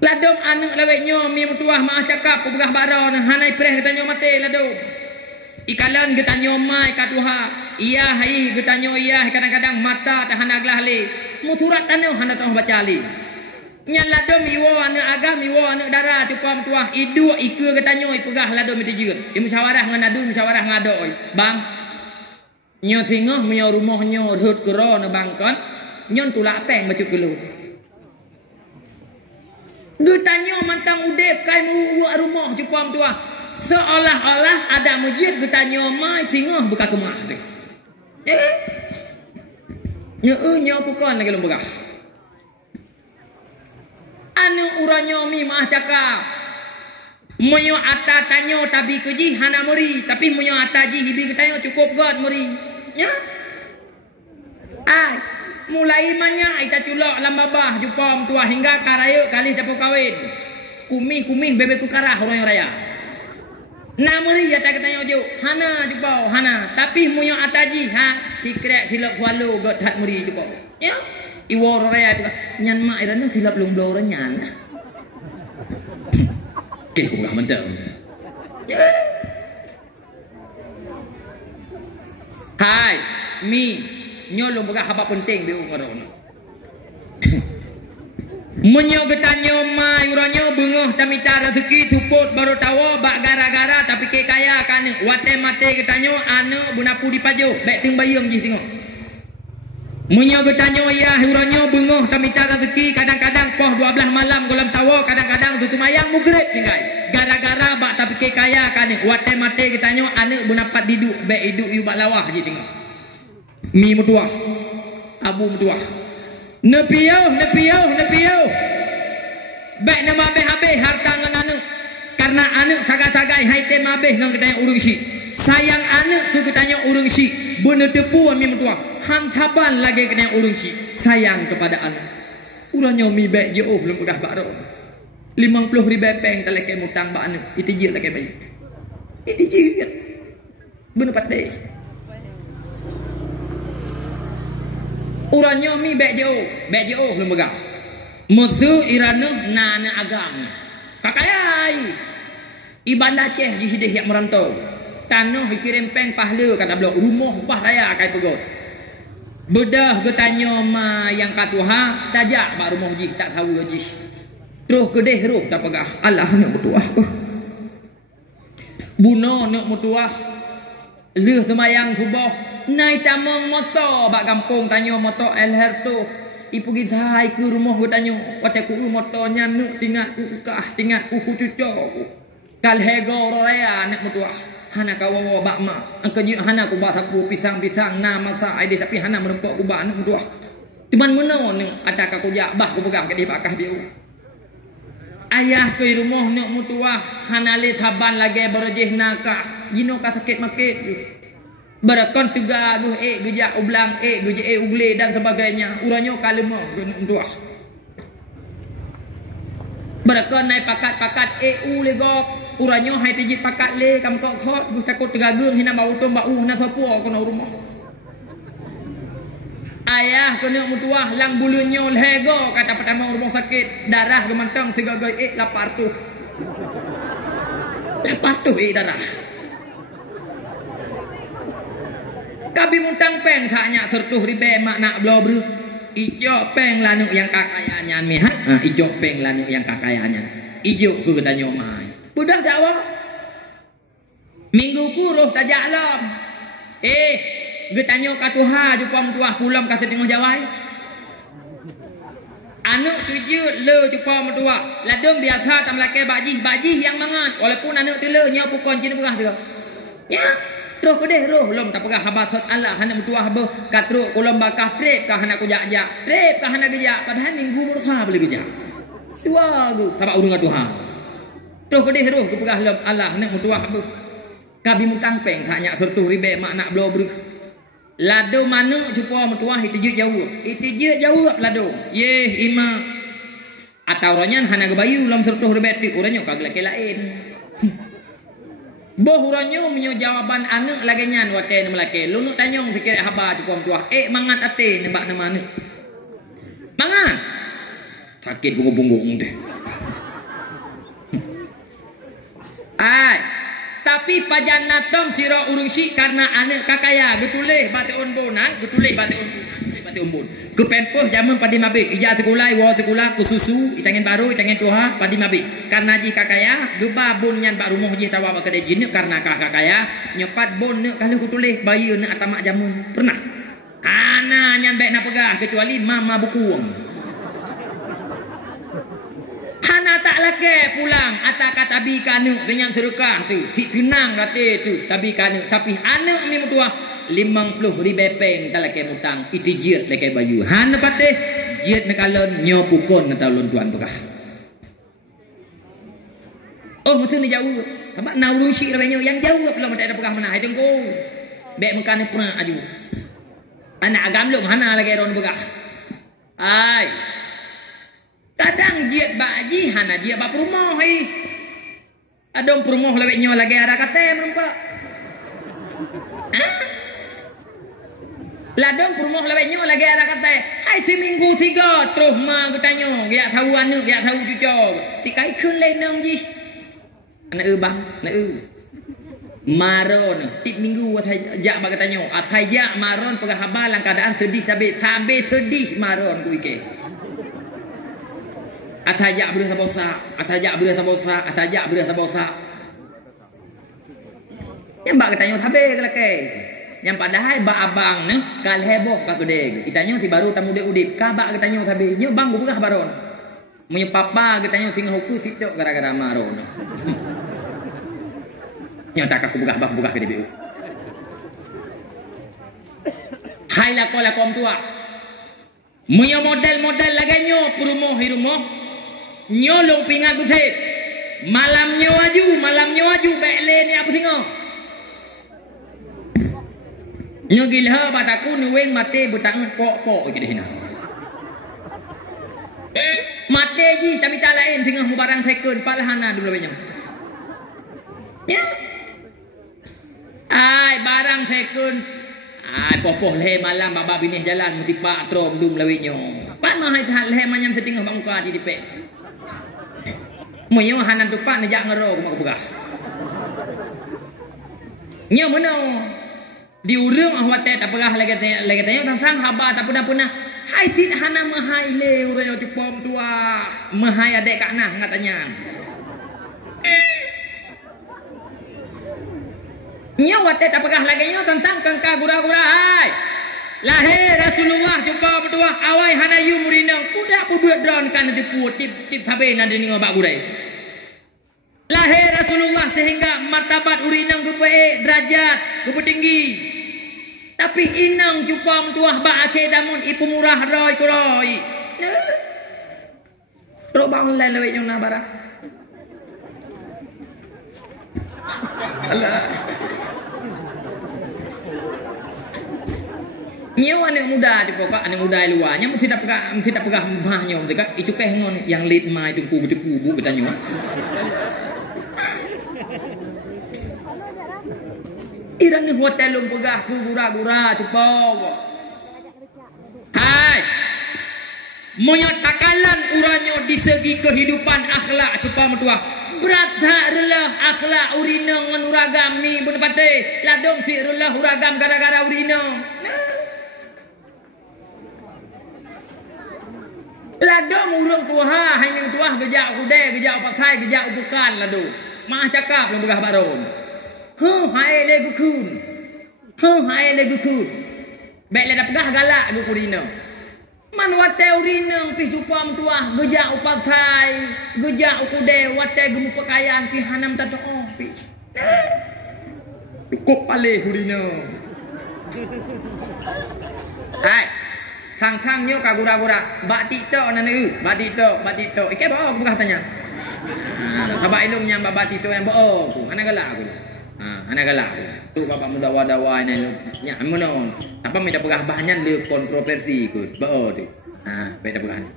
Ladom anu lawe nyo mi mutuah maah cakap ku begah baron hanai preh kita nyo mate ladom. Ikalan kita nyo mai katuha. Iya hai kita nyo iya kadang-kadang mata tak hana glah le. Muturat kanu hana tong baca le. Nya ladom iwo anu agam iwo anu darah cupam tuah idu iku kita nyo ipegah ladom itu juga. Musyawarah ngenadu musyawarah ngadoi. Bang nyo singoh menyo rumah nyo rut kero na bangkon nyon tulak peng bacut gelu. Getanyo mantang udep kai mu rumah jupam tua. Seolah-olah ada masjid getanyo mai singoh buka kemah tu. Nyo pukon lagi lom begah. Anu uranyo mi mah cakap. Moyo ata tanyo tabi keji hana muri tapi moyo ata ji hibi getanyo cukup god muri. Ya. Mulai manya ita culok lambabah jupom tua hingga karaya kali dapat kawin. Kumih bebek kukarah orang raya. Namuri ya tak katanya ojo. Hana jupau hana tapi muyo ataji secret silap swallow got hat muri jupau. Ya. Iwo raya tu nyan mak irana silap lung blow nyan. Ke kurang mentau. Hai, mi nyolong begah apa penting biu ngarono. Menyo getanyo ma yuranyo bungoh tamita rezeki tuput baru tawo bak gara-gara tapi ke kaya kan wate mate getanyo anu bunapu dipajo bek ting bayung ji tengok. Menyo getanyo ya yuranyo bungoh tamita rezeki kadang-kadang poh 12 malam golam tawo kadang-kadang tutumayang mugrib tinggal. Gara-gara bak tapi ke kaya kan wate mate getanyo anu bunapat diduk bek hidup yu bak lawah ji tengok. Mi mutuah. Abu mutuah. Nepiau. Baik nama habis harta ngan anu. Karena anak sagai-sagai hai tem habis dengan ketanya urung si. Sayang anak tu ketanya urung si. Bener tepu ami mentua. Hantaban lagi ketanya urung si. Sayang kepada anak. Urangnya mi baik je belum udah baro. 50,000 peng tak lagi mutang ba anak. Itu je lagi bayi. Itu je. Bener pandai. Urangnya mi baik je belum begang. Musuh irana nana agam. Kakayai. Ibadah ceh di hidih yang merantau. Tanah dikirim peng pahala kata blok rumah upah raya kai tegot. Bedah ke tanya ma yang katuha tajak bak rumah ji tak tahu ji. Terus kedeh roh tak pegah. Allah nak bertuah. Buno nak bertuah. Leh semayang subuh. Nai tamang motor bak kampung tanya motor elher tu. Ipu gizai ke rumah ku tanya. Kata ku motornya nak tinggal ku kah tinggal ku cucuk ku. Kal hego raya nak bertuah. Hana kawawa bak mak. Angka je hana ku bak sapu pisang-pisang na masa aide tapi hana merempok ku bak nak bertuah. Cuman mana ni atak aku jak bah ku pegang ke di bakah biu. Ayah ke rumah nak mutuah hana le taban lagi berjeh nakah. Jino ka sakit makit tu. Berakon tuga tu gejak ublang gejak ugle dan sebagainya. Urangnya kalemah ke nak mutuah. Berakon naik pakat-pakat legok. Urangnya hai tijit pakat le kam kok khot gu takut tegagung hina bau tom bau na sopo kono rumah. Ayah kena mutuah lang bulunyo lego kata pertama rumah sakit darah gemantang segagai lapar tu. Lapar tu darah. Kabi muntang peng saknya sertuh ribe mak nak blo bru. Ijo peng lanu yang kakayannya mi ha. Ijo peng lanu yang kakayannya. Ijo ku katanya mai. Budak jawab. Minggu kuruh tajak alam. Gue tanya kat Tuhan jupang tuah pulang kasih tengok jawai. Anak tuju le jupang mentua. Ladum biasa tam laki bajih yang mangan. Walaupun anak tu le nya pukon jin pegah tu. Ya. Terus kedeh roh lom tak pegah habatot Allah anak mentua habo katruk kolom bakah trip kah anak ku jak-jak. Trip kah anak gejak padahal minggu berusaha boleh gejak. Dua gu tabak urung kat Tuhan. Terus kedeh roh ku pegah lom Allah anak mentua habo. Kabi mutang peng saknya sertuh ribe mak nak blo bru. Lado mana jumpa mentua itu je jauh. Itu je jauh lado. Ye ima. Atau orangnya hana gebayu lam sertuh rebeti orangnya kagak laki lain. Boh orangnya punya jawaban anak lagi nyan wate nama laki. Lu nak tanya sikit haba jumpa mentua. Mangat ate nebak nama anak. Mangat. Sakit punggung-punggung deh. Tapi pajan natom siro urungsi karena anak kakaya getuleh bate onbon getuleh bate onbon kepempoh jamun padi mabik ija sekulai wa sekolah ku susu itangin baru itangin tuha padi mabik karena ji kakaya geba bon nyan bak rumah ji tawa bak kedai jin karena kakaya nyepat bon ne kalau getuleh bayi ne atamak jamun pernah ana nyan baik nak pegah kecuali mama bukuang hana tak lagi pulang atas kata tabi kanu dengan terukah tu si tenang rate tu tabi kanu tapi anak ni mutua 50,000 peng tak lagi mutang itu jiat lagi bayu hana pateh jiat nak kalon nyo pukon nak talon tuan tukah mesti ni jauh sebab naulun syik rabanya yang jauh belum ada pegah mana hai tengko bek mekane pernah aju anak agam long hana lagi ron pegah kadang jiat baji hana jiat bak rumah adong rumah lewek nyo lagi arah kate merempak ladong rumah lewek nyo lagi arah kate hai si minggu 3 terus ma katanya dia tahu anak dia tahu cucu tikai kun lenong ji anak bang anak maron tip minggu jak bak katanya atai jak maron pegah habalang keadaan sedih sampai sedih maron ku ike asajak berusaha bosa. Yang bak katanya sabe kelake. Yang padahal bak abang ne kal heboh ka gede. Itanya si baru tamu de udip ka bak katanya sabe. Nya bang gua baron. Munye papa katanya tinggal hukum sitok gara-gara maron. Nya tak aku buka ke DBU. Hai la kom tua. Munye model-model laganya perumoh hirumah. Nyolong pingat buset malamnya waju bekle ni apa singo nyogilha bataku nuweng mate butang pok gitu hina mate ji tapi tak lain singo mubarang second palhana dulu banyak ya ai barang second ai popoh le malam baba binih jalan mesti pak trom dum lawinyo pan mah hai le manyam setingah bangka di dipek moyo hanan tupak nejak ngero ku mak begah nya meno di urang ahwate tak pelah lagi tanya tang haba tak puna hai tit hana mahai le urang ti pom tua mahai adek kak nah ngatanya nya wate tak pelah lagi nya tentang kengka gura-gura hai lahir Rasulullah jumpa berdua awai hana yu murina kuda pubuat dron kan di put tip sabe nan ni ngobak gurai lahir Rasulullah sehingga martabat urinang gupe derajat gupe tinggi tapi inang jumpa tuah ba ake damun ipu murah roy kuroi terus bang lelewe yang nabara Allah nyew anak muda je pokok anak muda luarnya mesti tak pegah mahnya om dekat itu pengon yang lead mai tungku bu bertanya iran ni hotel lum pegah ku gura-gura cepok hai menyatakan uranyo di segi kehidupan akhlak cepok metua berat rela akhlak urinang ngan uragami benepate ladong si rela uragam gara-gara urinang ladong urang tuha hanya tuah gejak kude gejak pakai gejak bukan ladu mah cakap lang begah baron hai le gukun hai le gukun bek le dapgah galak gu kurina man wate urinang pi jupam tuah gejak pakai gejak kude wate gemu pakaian pi hanam tato pi kok pale kurina hai sang nyo ka gura-gura batik tok nanu batik tok ike bawa aku tanya tabak ilungnya batik tok yang bawa aku anak galak aku tu bapak muda wadawa ni nya menon apa minta pegah bahannya le kontroversi ikut bawa tu beda pegahan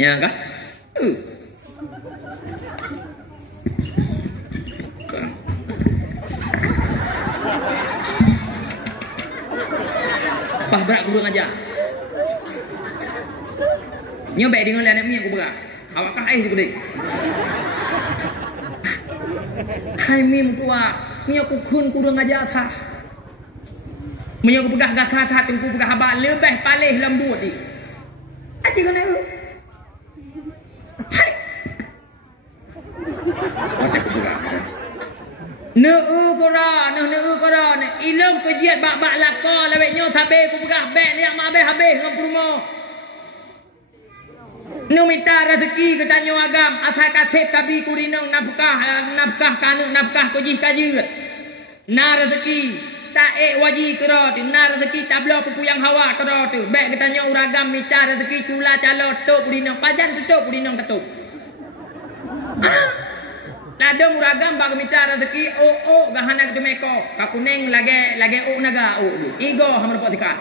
ya kah Pah berak guru aja. Nyobek dengan lain mi aku berak. Awakah air tu dek. Hai mi tua, mi aku kun kurang aja sah. Mi aku pegah gathat tengku pegah habak lebih palih lembut ni. Aci kena. Hai. Macam aku berak. Neu kora ilmu kejiat bak lakor lewek nyo sabe ku pegah bek ni mak habis ngam rumah nu minta rezeki ke tanyo agam asal katep kabi kurinong nafkah kanu nafkah kojih kaji na rezeki tak waji kero ti na rezeki tablo pupuyang hawa kero tu bek ke tanyo uragam minta rezeki cula calo tok kurinong pajan tutup kurinong ketuk ada muragam bagi minta rezeki gahana ke meko kakuning lagi naga igo hamar potika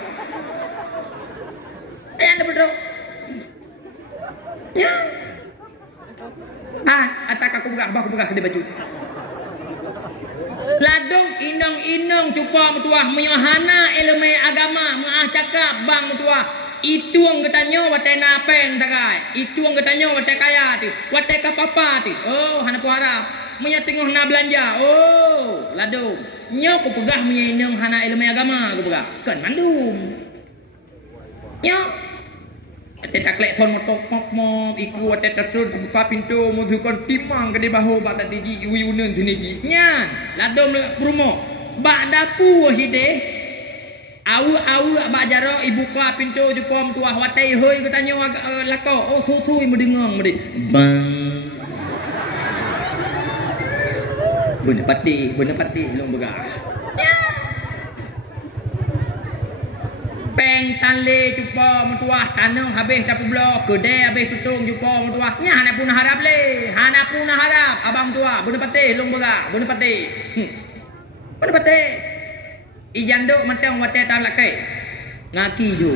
ada betul ya atak aku buka ke baju ladong inong cupa mutuah meyohana ilmu agama maah cakap bang mutuah itu ang ketanyo wate napeng tagai itu ang ketanyo wate kaya tu wate kapapa tu hana puara punya tengah nak belanja ladung nyo ku pegah punya inang hana ilmu agama ku pegah kan mandum nyo wate taklek son motok mok iku wate tatur buka pintu mudukan timang ke di bahu bak tadi ji uyunen tiniji nyan ladung brumo bak dapu hide Awu abak jaro ibu ka pintu jupom tuah watai hoi ku tanyo lako sutui medengong medi bang bener pati long begah pe peng tale cupa mentuah tanah habis tak blok kedai habis tutung cupa mentuah nya hana pun harap le hana pun harap abang tua bener patih long berak bener patih bener patih ijanduk matang wate tak lakai ngaki ju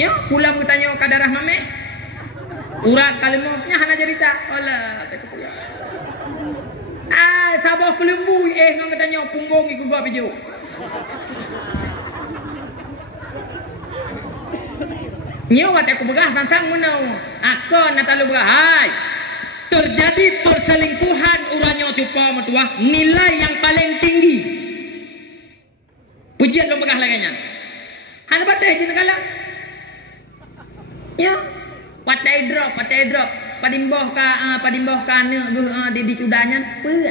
nya pulang bertanya kadarah mameh urat kalimnya hana cerita alah tak kuya sabah kelembu ngang katanya punggung iku gua biju nyo kata aku begah tantang menau aku nak talu begah hai terjadi perselingkuhan uranyo cupa metuah nilai yang paling tinggi pujian lo begah laganya hana patah je negala ya patai drop padimboh ka di cudanya peut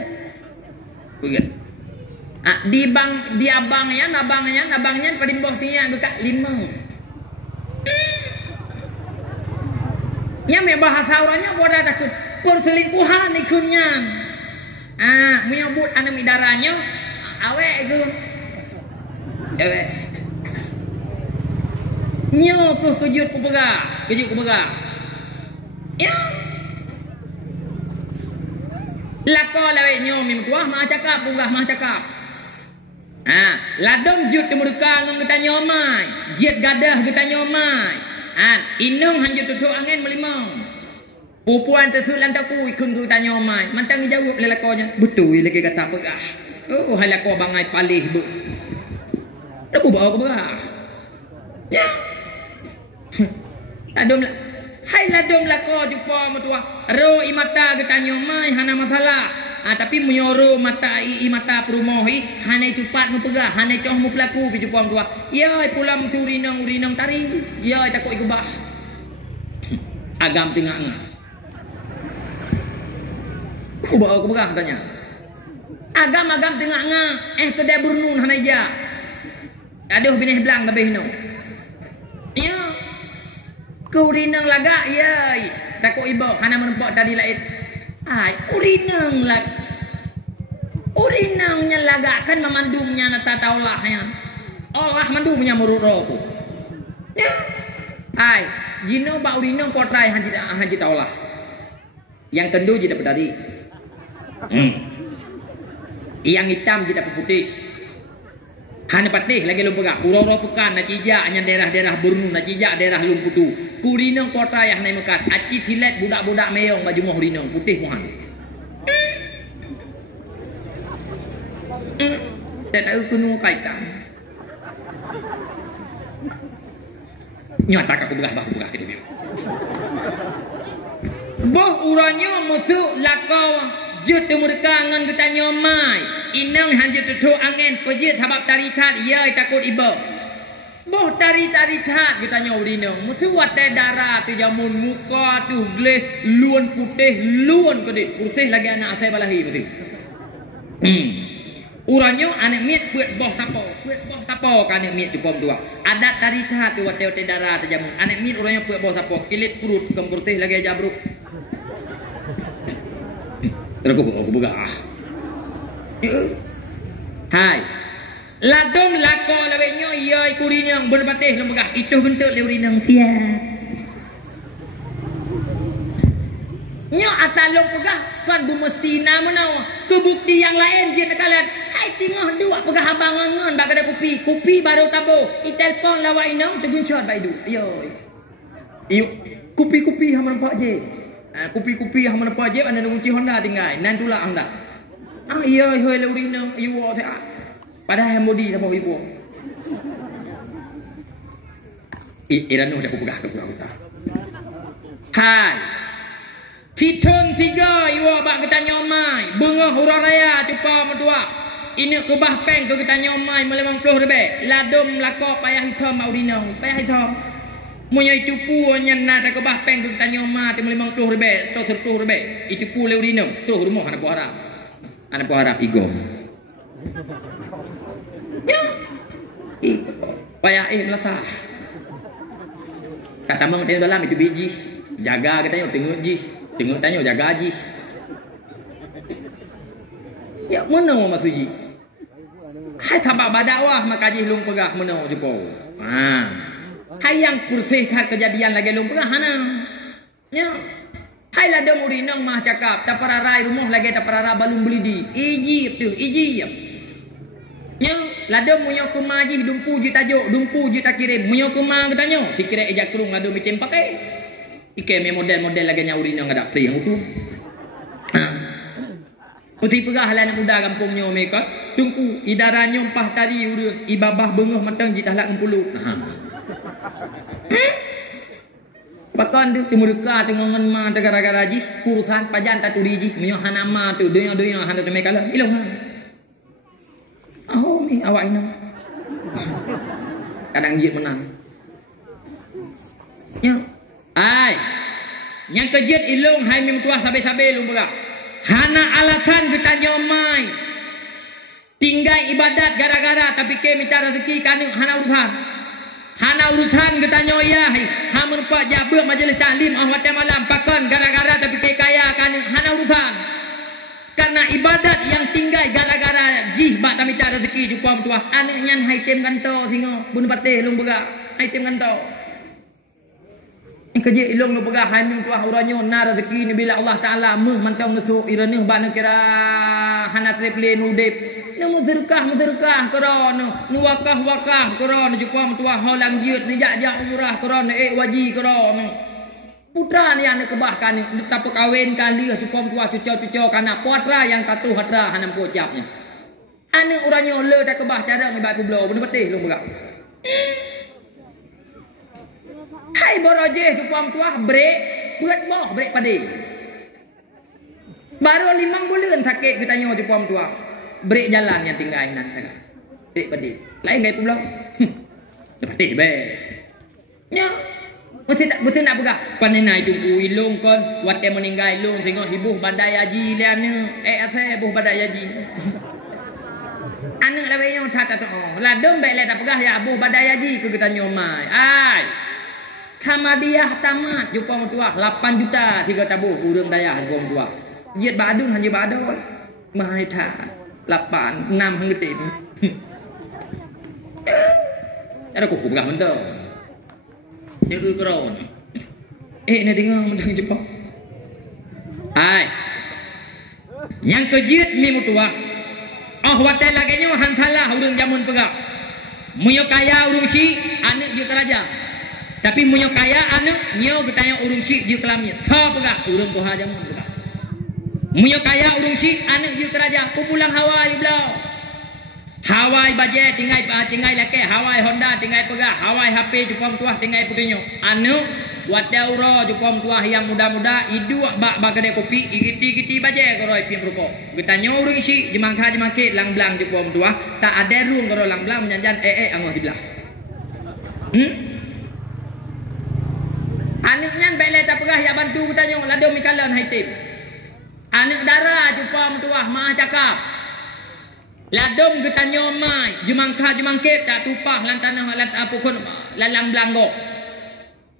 di abangnya padimboh tia geka 5 nya me bahasa orangnya boda takut perselingkuhan ikunnya menyebut anak midaranya awe itu ewe nyo kejut ku begah ya lako lawe nyo mim tuah mah cakap bunggah mah cakap ladong jut temurka ngom kita nyomai jiet gadah kita nyomai inung hanjut tutuk angin melimang pupuan tersulan taku ikun ku tanya omai mantang jawab lelakonya betul lagi kata pegah halako bangai palih bu aku bawa ke berah ya ladom lako jumpa metua ro imata kita nyomai hana masalah tapi menyoro mata mata perumohi hana itu pat mupegah hana coh mupelaku bijupam tua ya pulam urinang tari ya takut ikubah agam tengah ubah aku begah tanya agam tengah kedai burnun hana ija aduh bineh belang lebih no ya kurinang laga ya takut ibu hana menempat tadi lain urinangnya lagakan memandumnya nata taulahnya Allah mandumnya mururo ya jino ba urinang kotrai haji taulah yang kendu jadi pedari yang hitam jadi putih hanya patih lagi lumpegak uroro pekan na cija hanya daerah-daerah burnu na cija daerah lumputu kurinang kota yang naik mekat aci silet budak-budak meong baju moh rinang putih mohan tak tahu kuno kaitan nyata aku begah ke dia boh uranyo musuh lakau jut temurka ngan kita nyomai inang hanjut tutuk angin pejit habab taritat ya takut ibu boh tari-taritat kita nyaurinang musuh wate darah tu jamun muka tu gleh luan putih luan kedek putih lagi anak saya balahi betul uranyo anak miet puet boh sapo kan anak miet cupom tua adat taritat tu wate darah tu jamun anak miet uranyo puet boh sapo kilit perut kem putih lagi jabruk aku buka hai ladong lako lawenyo iya kurinang berpatih lembegah itu gentuk leurinang sia nyo atalok pegah kan bu mestina menau kebukti yang lain je nakalan hai tengah dua pegah abangan ngon bagada kopi baru tabo itelpon lawa inang tegunshot baidu yo kopi haman pak je kupi yang mana pajak anda nunggu Honda tinggal nan tula anda iya hoi leurinang iwo teh padahal modi dah bawa ibu iranu dah kupegah hai fiton 3 iwo bak kita nyomai bengah hurah raya cupa medua ini kubah peng tu kita nyomai melemang puluh rebe ladom lakok payah hitam maurinang payah hitam munyai cupu nyan na tak kubah peng tu kita nyomai te melemang puluh rebe tu 10 rebe itu pu leurinang tu rumah anak puara igom payah melasah kata mang tengok dalam itu bijis jaga katanya tengok jis tengok tanya jaga jis ya mana maksudnya Hai tabak badawah maka ji lung pegah meno jepo. Hai yang kursi tat kejadian lagi lung pegah hana. Ya. Hai lada murinang mah cakap tak pararai rumah lagi tak parara balung beli di. Ijib tu, ijib. Nya lada muyo kumaji dumpu ji tajuk, dumpu ji tak kirim. Muyo kuma katanya, dikira ejak kurung lada mitim pakai. Ike me model-model lagi nyauri nang ada pri tu. Uti pegah lah nak muda kampungnya mereka. Tungku idaranya empah tadi urang ibabah bengah matang ji tahlak 60. Pakan tu timurka tu ngan ma tu gara-gara ji kurusan pajan tak tudi ji menyo hanama tu dunia handa tu mereka lah ilong ha. Oh mi awak ina. Kadang je menang. Ya. Ai. Yang kejut ilong hai mim tuah sabe-sabe lu berah. Hana alasan kita nyomai. Tinggal ibadat gara-gara tapi ke minta rezeki kan hana urusan. Hana urusan kita nyoyah. Ha merupa jabah majlis taklim ahwat malam pakan gara-gara tapi ke kaya kan hana urusan. Karena ibadat yang tinggal gara-gara jih bak tak minta rezeki jumpa tuah. Anak nyan hai tem kanto singo bun patih lung begak. Hai tem kanto. Kerja ilong lu pegah hai mim tuah uranyo na rezeki ni bila Allah Taala meh mantau ngesuk irane bak nak kira hana triple nudip. Nu muzurkah korona, nu wakah korona jumpa tuah holang jiut ni jak umrah korona waji korona. Putra ni anak kebahkan ni tak kawin kali jumpa tuah cucu kana putra yang tatu hatra hanam pocapnya. Anak uranyo le tak kebah cara ngibat publo benda betih lu pegah. Hai boroje jupam tuah break buat boh break padi. Baru 5 bulan sakit kita nyo jupam tuah. Break jalan yang tinggal inan tengah. Break padi. Lain gay pula. Padi be. Nya. Mesti nak pegah. Paninai tunggu ilung kon wate meninggal ilung sehingga hibuh badai haji liane. Ase buh badai haji. Anak lawe nyo tata tu. Ladom baik le tak pegah ya buh badai haji ke kita nyomai. Ai. Tamadiah tamat jumpa mutuah 8 juta 3 tabuh urang dayah jumpa mutuah. Jiat badun hanya badau. Mahai tha 8 6 hangtim. Ada ku pegah mentau. Dia kron. Ni dengar mentang jumpa. Hai. Yang kejiat mi mutuah. Watai lagi nyo hantalah urang jamun pegah. Muyo kaya urang si anak je keraja. Tapi munyo kaya anak nyo ketanya urung si je kelamnya. Tha pegah urung poha jamun pegah. Munyo kaya urung si anak je keraja pulang Hawaii belau. Hawaii baje tinggal lake Hawaii Honda tinggal pegah. Hawaii HP jupom tuah tinggal putinyo. Anak buat dauro jupom tuah yang muda-muda idu bak bagade kopi igiti baje koroi piem ruko. Ketanya urung si jemangka lang-blang jupom tuah tak ada rung koro lang-blang menyanjan angoh di belah. Anaknya baiklah tak pegah ya bantu bertanya ladom mikalan haitim. Anak darah jumpa mutuah mah cakap. Ladom bertanya mai jemangkep tak tupah lantanah pukun lalang belanggo.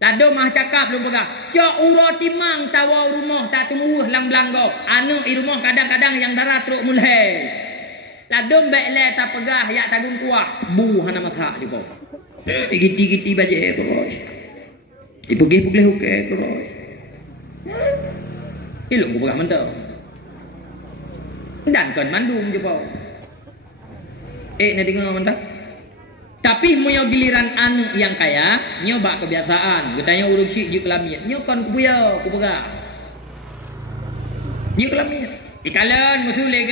Ladom mah cakap belum pegah. Cok uro timang tawa rumah tak tumuh lang belanggo. Anak i rumah kadang-kadang yang darah teruk mulai. Ladom baiklah tak pegah ya tagung kuah bu hana masak jumpa. Giti baje bos. Ipugih-pugih huke koroi. Ilung ku pegah mentau. Dan kon mandung je pau. Nak dengar mentau. Tapi moyo giliran anu yang kaya, nyo bak kebiasaan. Katanya urung si je kelamian. Nyo kon ku buya ku pegah. Nyo kelamian. Ikalan musuh le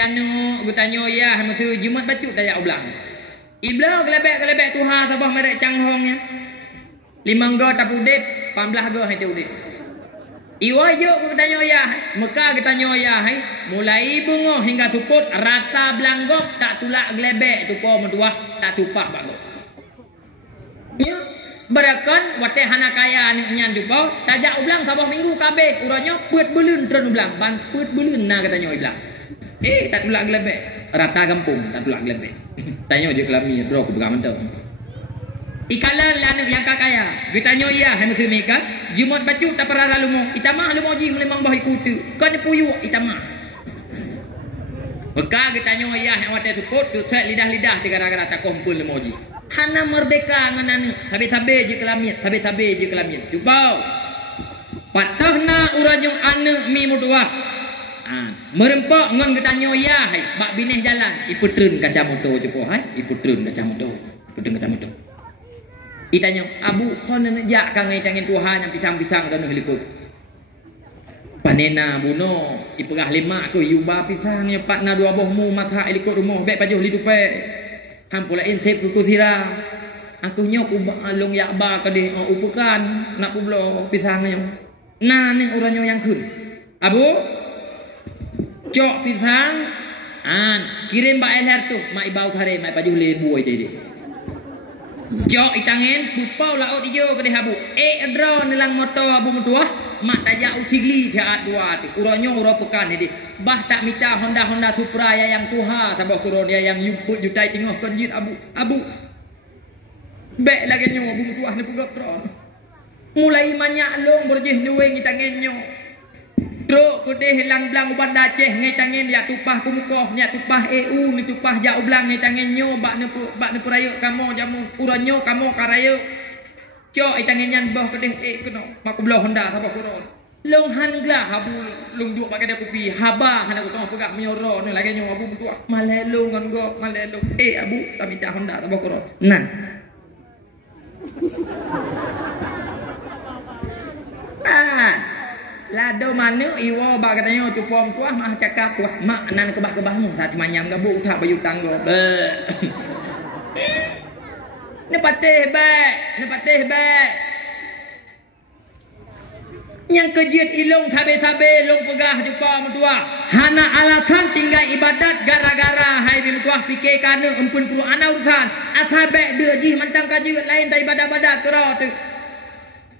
anu katanya ya musuh jumat bacuk dayak ulang. Iblau kelebek Tuhan sabah merek canghongnya. 5 go tak udip, 14 go hai udip. Iwa jo kita nyoya, Mekah kita nyoya hai, mulai bungo hingga tuput rata belanggop tak tulak gelebek tupo menduah tak tupah bago. Nya berakon wate hana kaya ni nyan jupo, tajak ublang sabah minggu kabeh uranyo peut belun tren ublang, ban peut belun na kata nyoy belang. Tak tulak gelebek, rata kampung tak tulak gelebek. Tanya je kelami bro ku pegang mentau. Ikalan lanu yang kakaya. Kita nyoya hai musuh mereka. Jumat baju tak perara lumo. Itamah lumo ji melemang bah ikutu. Kan puyu itamah. Peka kita tanya ayah yang watai support tu set lidah-lidah di gara-gara tak kumpul emoji. Hana merdeka ngan tabe-tabe je kelamit, tabe-tabe je kelamit. Cuba. Patahna uranyo ane mi mutuah. Merempok ngan kita tanya ayah bak bineh jalan iputreun kaca motor je po hai, iputreun kaca motor. Iputreun kaca motor. Itanya, abu kono nejak ka ngai tangen Tuhan yang pisang-pisang dan helikut. Panena buno ipegah lima aku yuba pisang nya patna dua bohmu masa helikut rumah bek pajuh lidupe. Hampula intip ku sira. Aku nyok ubah long yak ba ka de upukan nak publo pisangnya. Nah ning uranyo yang kun. Abu cok pisang kirim ba elher tu mai bau thare mai pajuh le buai de. Jok itangen pupau laut ijo ke habu drone nilang motor abu mutuah mak tajak usigli saat dua ti uronyo uro pekan ini bah tak mita Honda Supra ya yang tuha tabah kurun dia yang yuput jutai tengah konjit abu bek lagi nyo abu mutuah ni pugak drone mulai manyak long berjeh nuweng itangen nyo truk kudeh hilang belang uban daceh ngai tangen dia tupah kumukoh nya tupah EU ni tupah ja ublang ngai tangen nyo bak ne purayo kamo jamu uranyo kamo karayo cok itangen nyan boh kudeh keno mak belah Honda sabah kuron long han glah habu long duk pakai dia kopi haba han aku tong pegak mioro ni lagi nyo abu tua malelo ngan go malelo abu kami dah Honda sabah kuron nah lado mana iwo ba katanya cupom kuah mah cakap kuah mak nan kebah-kebahmu saat manyam gabuk tak bayu tanggo ne pateh be yang kejit ilung sabe-sabe long pegah cupom tua hana alasan tinggal ibadat gara-gara hai bim kuah fikir kana empun puru ana urusan athabe de jih mantang kaji lain ta ibadah-ibadah kero tu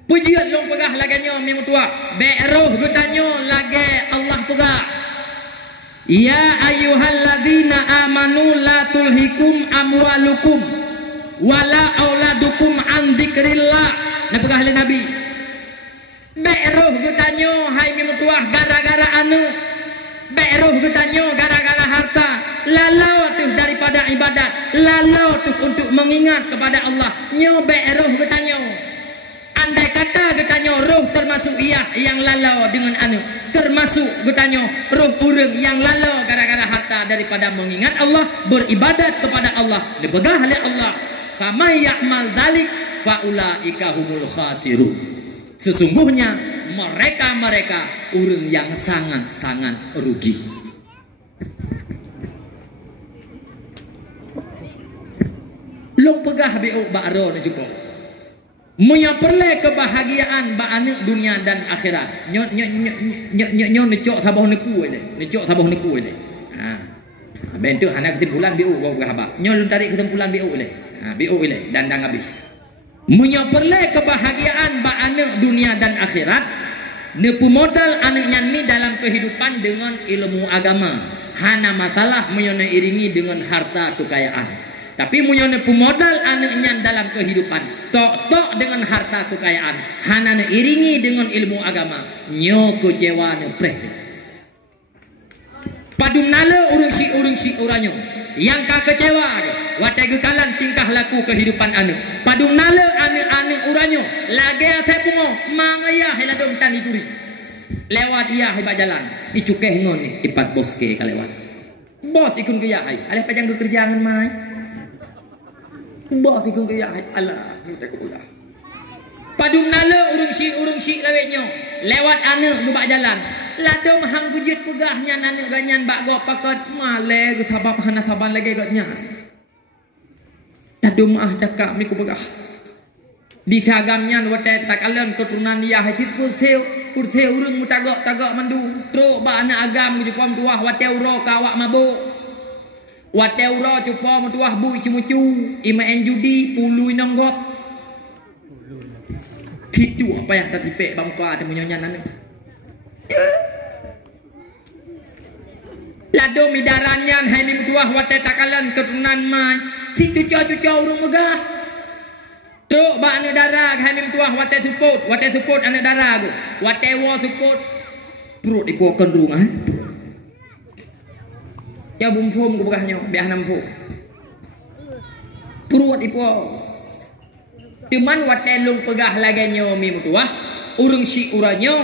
pujian long pegah laganya mem tua beroh gutanyo lage Allah pegah ya ayyuhalladzina amanu la tulhikum amwalukum wala auladukum an dzikrillah na pegah le nabi beroh gutanyo hai mem tua gara-gara anu beroh gutanyo gara-gara harta lalau tu daripada ibadat lalau tu untuk mengingat kepada Allah nyo beroh gutanyo. Andai kata getanyo roh termasuk ia yang lalau dengan anu termasuk getanyo roh urang yang lalau gara-gara harta daripada mengingat Allah beribadat kepada Allah dipegah oleh Allah famay ya'mal dzalik faulaika humul khasirun sesungguhnya mereka urang yang sangat rugi. Lo pegah beu ba'ro na jupo Munya perle kebahagiaan ba anak dunia dan akhirat. Nyo necok sabah neku ele. Necok sabah neku ele. Bentuk hana kesimpulan BU gua haba. Nyo tarik kesimpulan BU ele. BU ele dandang habis. Munya perle kebahagiaan ba anak dunia dan akhirat. Nepu modal anaknya ni dalam kehidupan dengan ilmu agama. Hana masalah munya iringi dengan harta kekayaan. Tapi munyone pemodal anaknya dalam kehidupan tok dengan harta kekayaan hana iringi dengan ilmu agama nyo kecewa ne preh padum nala urung si uranyo yang ka kecewa watai gekalan tingkah laku kehidupan anu padum nala ane uranyo lage ate bungo mangaya heladom tan dituri lewat ia hebat jalan icukeh ngon ipat boske kalewat bos ikun ke ya ai aleh pajang kerjaan mai bos ikut gaya Allah kita kulah padum nala urung si lawetnyo lewat anak gubak jalan ladom hang gujit pegahnya anak ganyan bak go pakat male ge sabab hana saban lagi gotnya ladom cakap mi ku pegah di sagamnya wate takalan keturunan dia hajit kurseu urung mutagok mandu tro ba anak agam ge pom tuah wate uro kawak mabuk wate uro cupo mutuah bu icu-mucu imaen judi pului nonggok tidu apa yang tertipe bangka temu nyonya nanu lado midarannya hai mutuah wate takalan keturunan mai tidu cucu urung megah truk ba ane darah hai mutuah wate support ane darah go wate wo support perut ipo kendrung Jauh bumpum ku bekahnya biah nampu. Puruat ipo. Cuman watelung pegah laganya mi mutuah. Urung si uranyo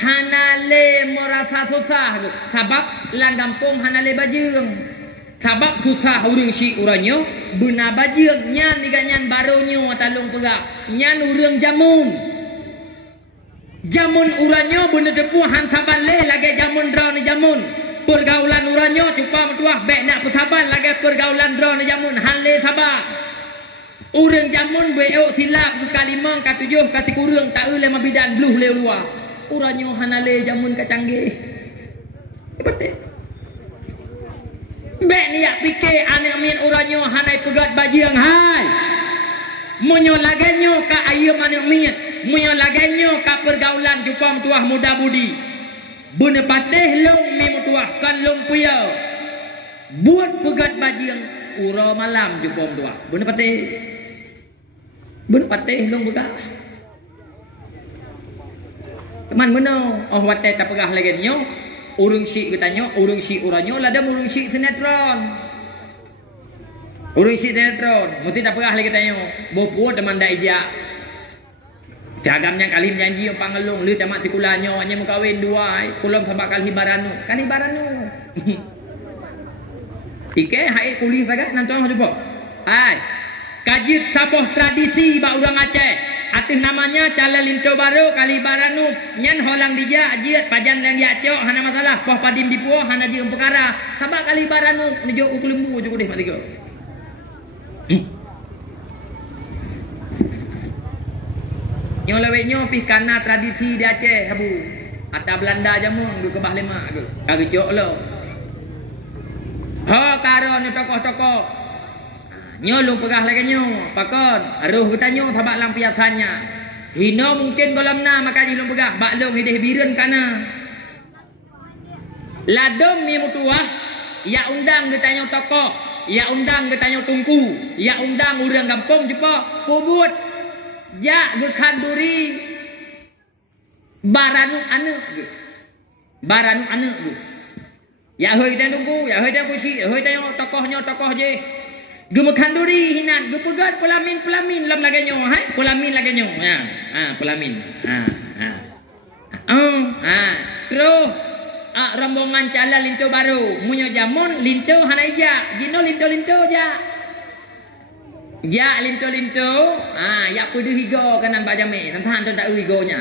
hanale merasa susah. Sabab lang kampung hanale bajeng. Sabab susah urung si uranyo benar bajeng nyan diganyan baronyo talung pegah. Nyan urung jamun. Jamun uranyo bener depu hantaban le lagi jamun draw ni jamun. Pergaulan uranyo cuba metuah baik nak persaban lagi pergaulan draw ni jamun hanle sabar. Urang jamun beo silap ke kalimang ke tujuh ke sikurang tak le mabidan bluh le luar. Uranyo hanale jamun ke canggih. Betul. Baik ni ya fikir ane amin uranyo hanai pegat bajiang hai. Munyo laganyo ka ayam ane amin. Munyo laganyo ka pergaulan cuba metuah muda budi. Bener patih long mi mutuah kan long puyau. Buat pegat bajiang ura malam jupong tuah. Bener patih. Bener patih long pegat. Teman meno oh watai tak pegah lagi nyo. Urung si katanya, urung si uranyo lada urung si sinetron. Urung si sinetron, mesti tak pegah lagi katanya. Bopo teman dak ijak. Jagamnya kali janji yang pangelung lu tamat sekulanyo hanya mengkawin dua kulom sabak kali baranu ike hai kulis agak nantong coba ai kajit saboh tradisi ba urang Aceh atis namanya cala linto baru kali baranu nyan holang dija ajiat pajan lang ya cok hana masalah poh padim dipuo hana jeung perkara sabak kali baranu nejo ukulembu juga deh matigo nyo lewenyo pih kana tradisi di Aceh habu ata Belanda jamun du kebah lema ke kage cok lo ha karon tokoh-tokoh nyo lu pegah lagi nyo pakon aruh kita nyo sabak lang piasanya hino mungkin golamna maka ji lu pegah bak long hideh bireun kana ladom mi mutuah ya undang kita nyo tokoh ya undang kita nyo tungku ya undang urang kampung jepo pubut ja gekanduri baranu anu ya hoi dan tunggu ya hoi dan kusi hoi dan tokohnya tokoh je gemekanduri hinan gepegat pelamin lam laganyo hai pelamin laganyo pelamin terus rombongan cala linto baru munyo jamun linto hanaija jino linto ja ya linto ya pudu higo kanan bajame nantahan tak higonya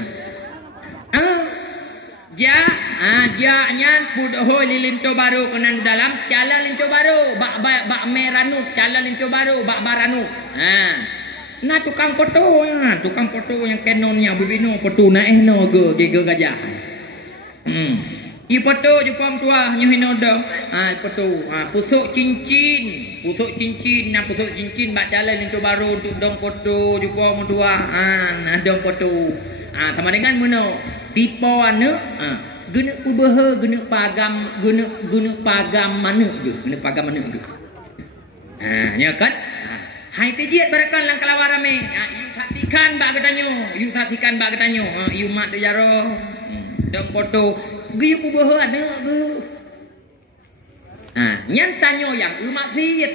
ja nyan pudu hoi linto baru kanan dalam cala linto baru bak meranu cala linto baru bak baranu nah tukang foto yang kenonnya bibino foto na no ge gajah i foto jupam tua nyohino do foto pusuk cincin na pusuk cincin bak jalan lintu baru untuk dong foto jupam tua nah dong foto sama dengan meno tipe anu guna ubaha guna pagam mana je nya kan hai tejiat barakan lang kalawar rame yu hatikan bak ketanyo yu mat jaro dong foto gi ubaha ada ge nyan tanyo yang umaksiat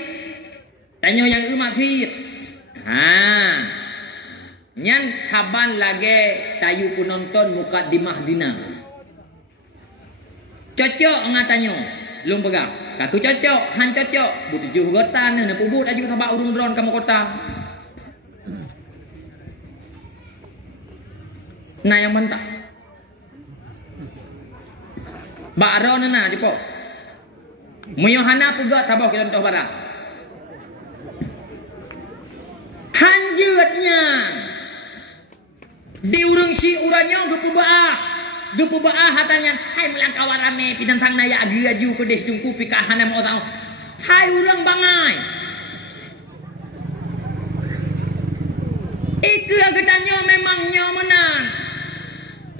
nyan kaban lagi tayu penonton mukadimah dina cocok ngatanyo lung pegang kaku cocok han cocok butuh juh gotan na pubut aju sabak urung dron kamu kota nah yang mentah Ba'ro na jepo. Muyohana puga tabok kita toh bara. Hanjutnya diurung si uranyo gepu baah hatanya hai melangkah warame pitan sang naya agi aju ke des jungku pikahana mau tahu. Hai urang bangai. Itu agetanyo memang nyomenan.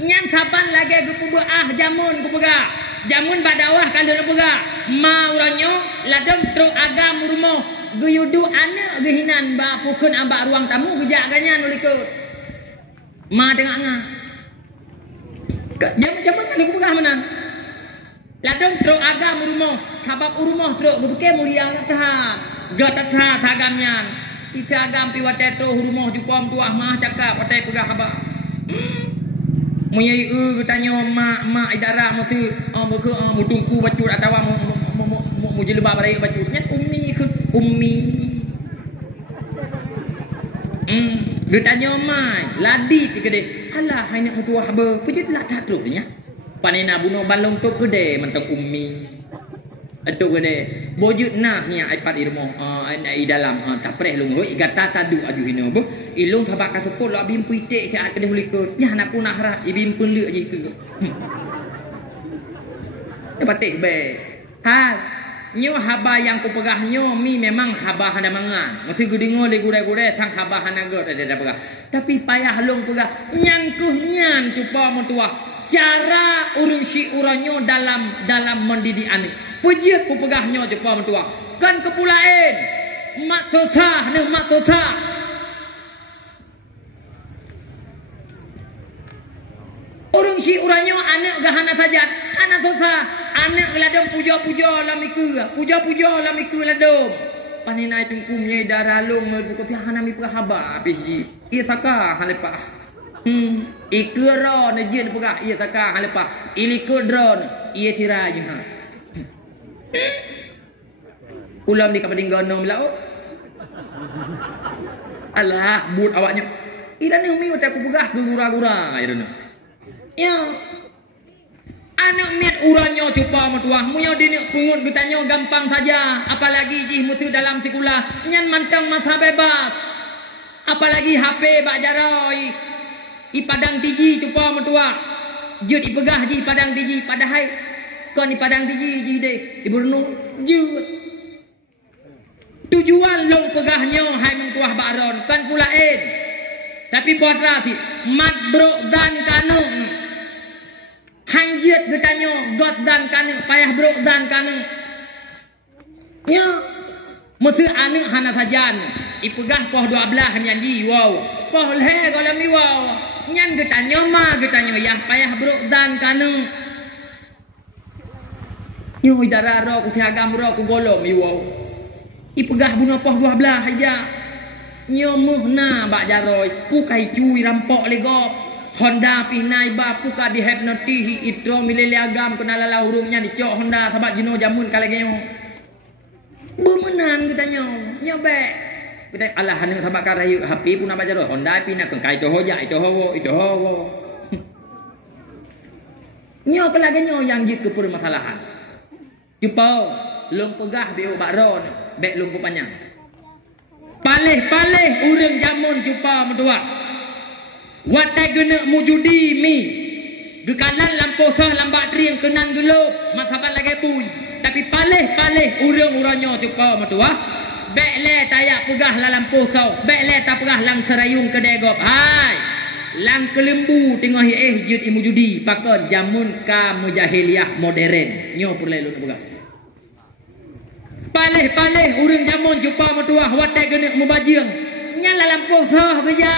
Nyang kapan lagi gepu baah jamun kupega. Jamun badawah kalau lepega ma uranyo ladang truk agam rumo geyudu ana gehinan ba pukun abak ruang tamu gejak ganyan ulikut ma tengah nga jamun kalau kupega mana ladang truk agam rumo sabab urumah teruk gebeke mulia tahan gata tagamnya isi agam pi wateto urumah jupom tuah mah cakap watai pegah haba muyai tanya mak idara mesti beku mutungku bacut atawa mu jilbab raya bacutnya ummi dia tanya mai ladi gede alah hanya mutu haba pujit lah tak teruk nya panena bunuh balong tok gede mentok ummi atuk gede bojut nasnya iPad irmo di dalam tapreh lung roi gata tadu aju hino bo ilung thabak ka sepot la bim puitek sia kedeh likut nya nak pun akhirat ibim pun lek je ke batik be ha nyo haba yang ku pegah nyo mi memang haba hana mangan mesti gudingo le gure-gure sang haba hana god ada pegah tapi payah long pegah nyan kuh nyan cupa mutua cara urung si uranyo dalam mendidik anak pujiat ku pegah nyo cupa mutua kan kepulain mak tosah ne mak tosah urung si uranyo anak gahana sajat anak tosah anak ladom puja-puja la miku ladom panina tungkumnya darah long buku tiahana mi pegah haba PSG ia saka halepah ikero nejin pegah ia saka halepah ilikodron ia siraj ha ulam di kapading gonong belau alah but awaknya ida ni umi utak pegah gura-gura irana ya anak miat uranyo cupa metuah muyo dini pungut bertanya gampang saja apalagi jih musuh dalam sekolah nyan mantang masa bebas apalagi HP bak jaroi i padang tiji cupa metuah jut i pegah jih padang tiji padahal kon i padang tiji jih deh ibu renu jut tujuan long pegahnya hai mentuah baron kan pulain tapi potra ti mat bro dan kanung hanjit getanyo got dan kanu payah brok dan kanu nya mesti anu hana sajan ipegah poh 12 nyanyi wow poh le golami wow nyan getanyo ma getanyo yah payah brok dan kanu nyo idara ro ku siagam ro ku golom wow ipegah bunuh poh 12 aja nyo muhna bak jaroi pukai cui rampok legop Honda pinai ba puka di hipnotihi itro milele agam kenalala hurungnya dicok Honda sahabat jino jamun kalegeo bemenan katanya nyobe kita alah hanu sahabat karayu happy pun apa jaro Honda pina kengkai to hoja itu howo nyo pelaganya yang jit kepur masalahan cupau lung pegah beo bakron bek lung panjang paleh urang jamun cupa metua watai gena mujudi mi gekalan lampu sah lambat riang kenan gelop masaban lagi bui tapi paleh urang-urangnya cupa matua bek le tayak pegah la lampu sah bek le tak pegah lang serayung kedegop hai lang kelembu tengah jut mujudi pakon jamun ka mujahiliah modern nyo pulai lu pegah paleh urang jamun cupa matua watai gena mubajiang nyala lampu sah geja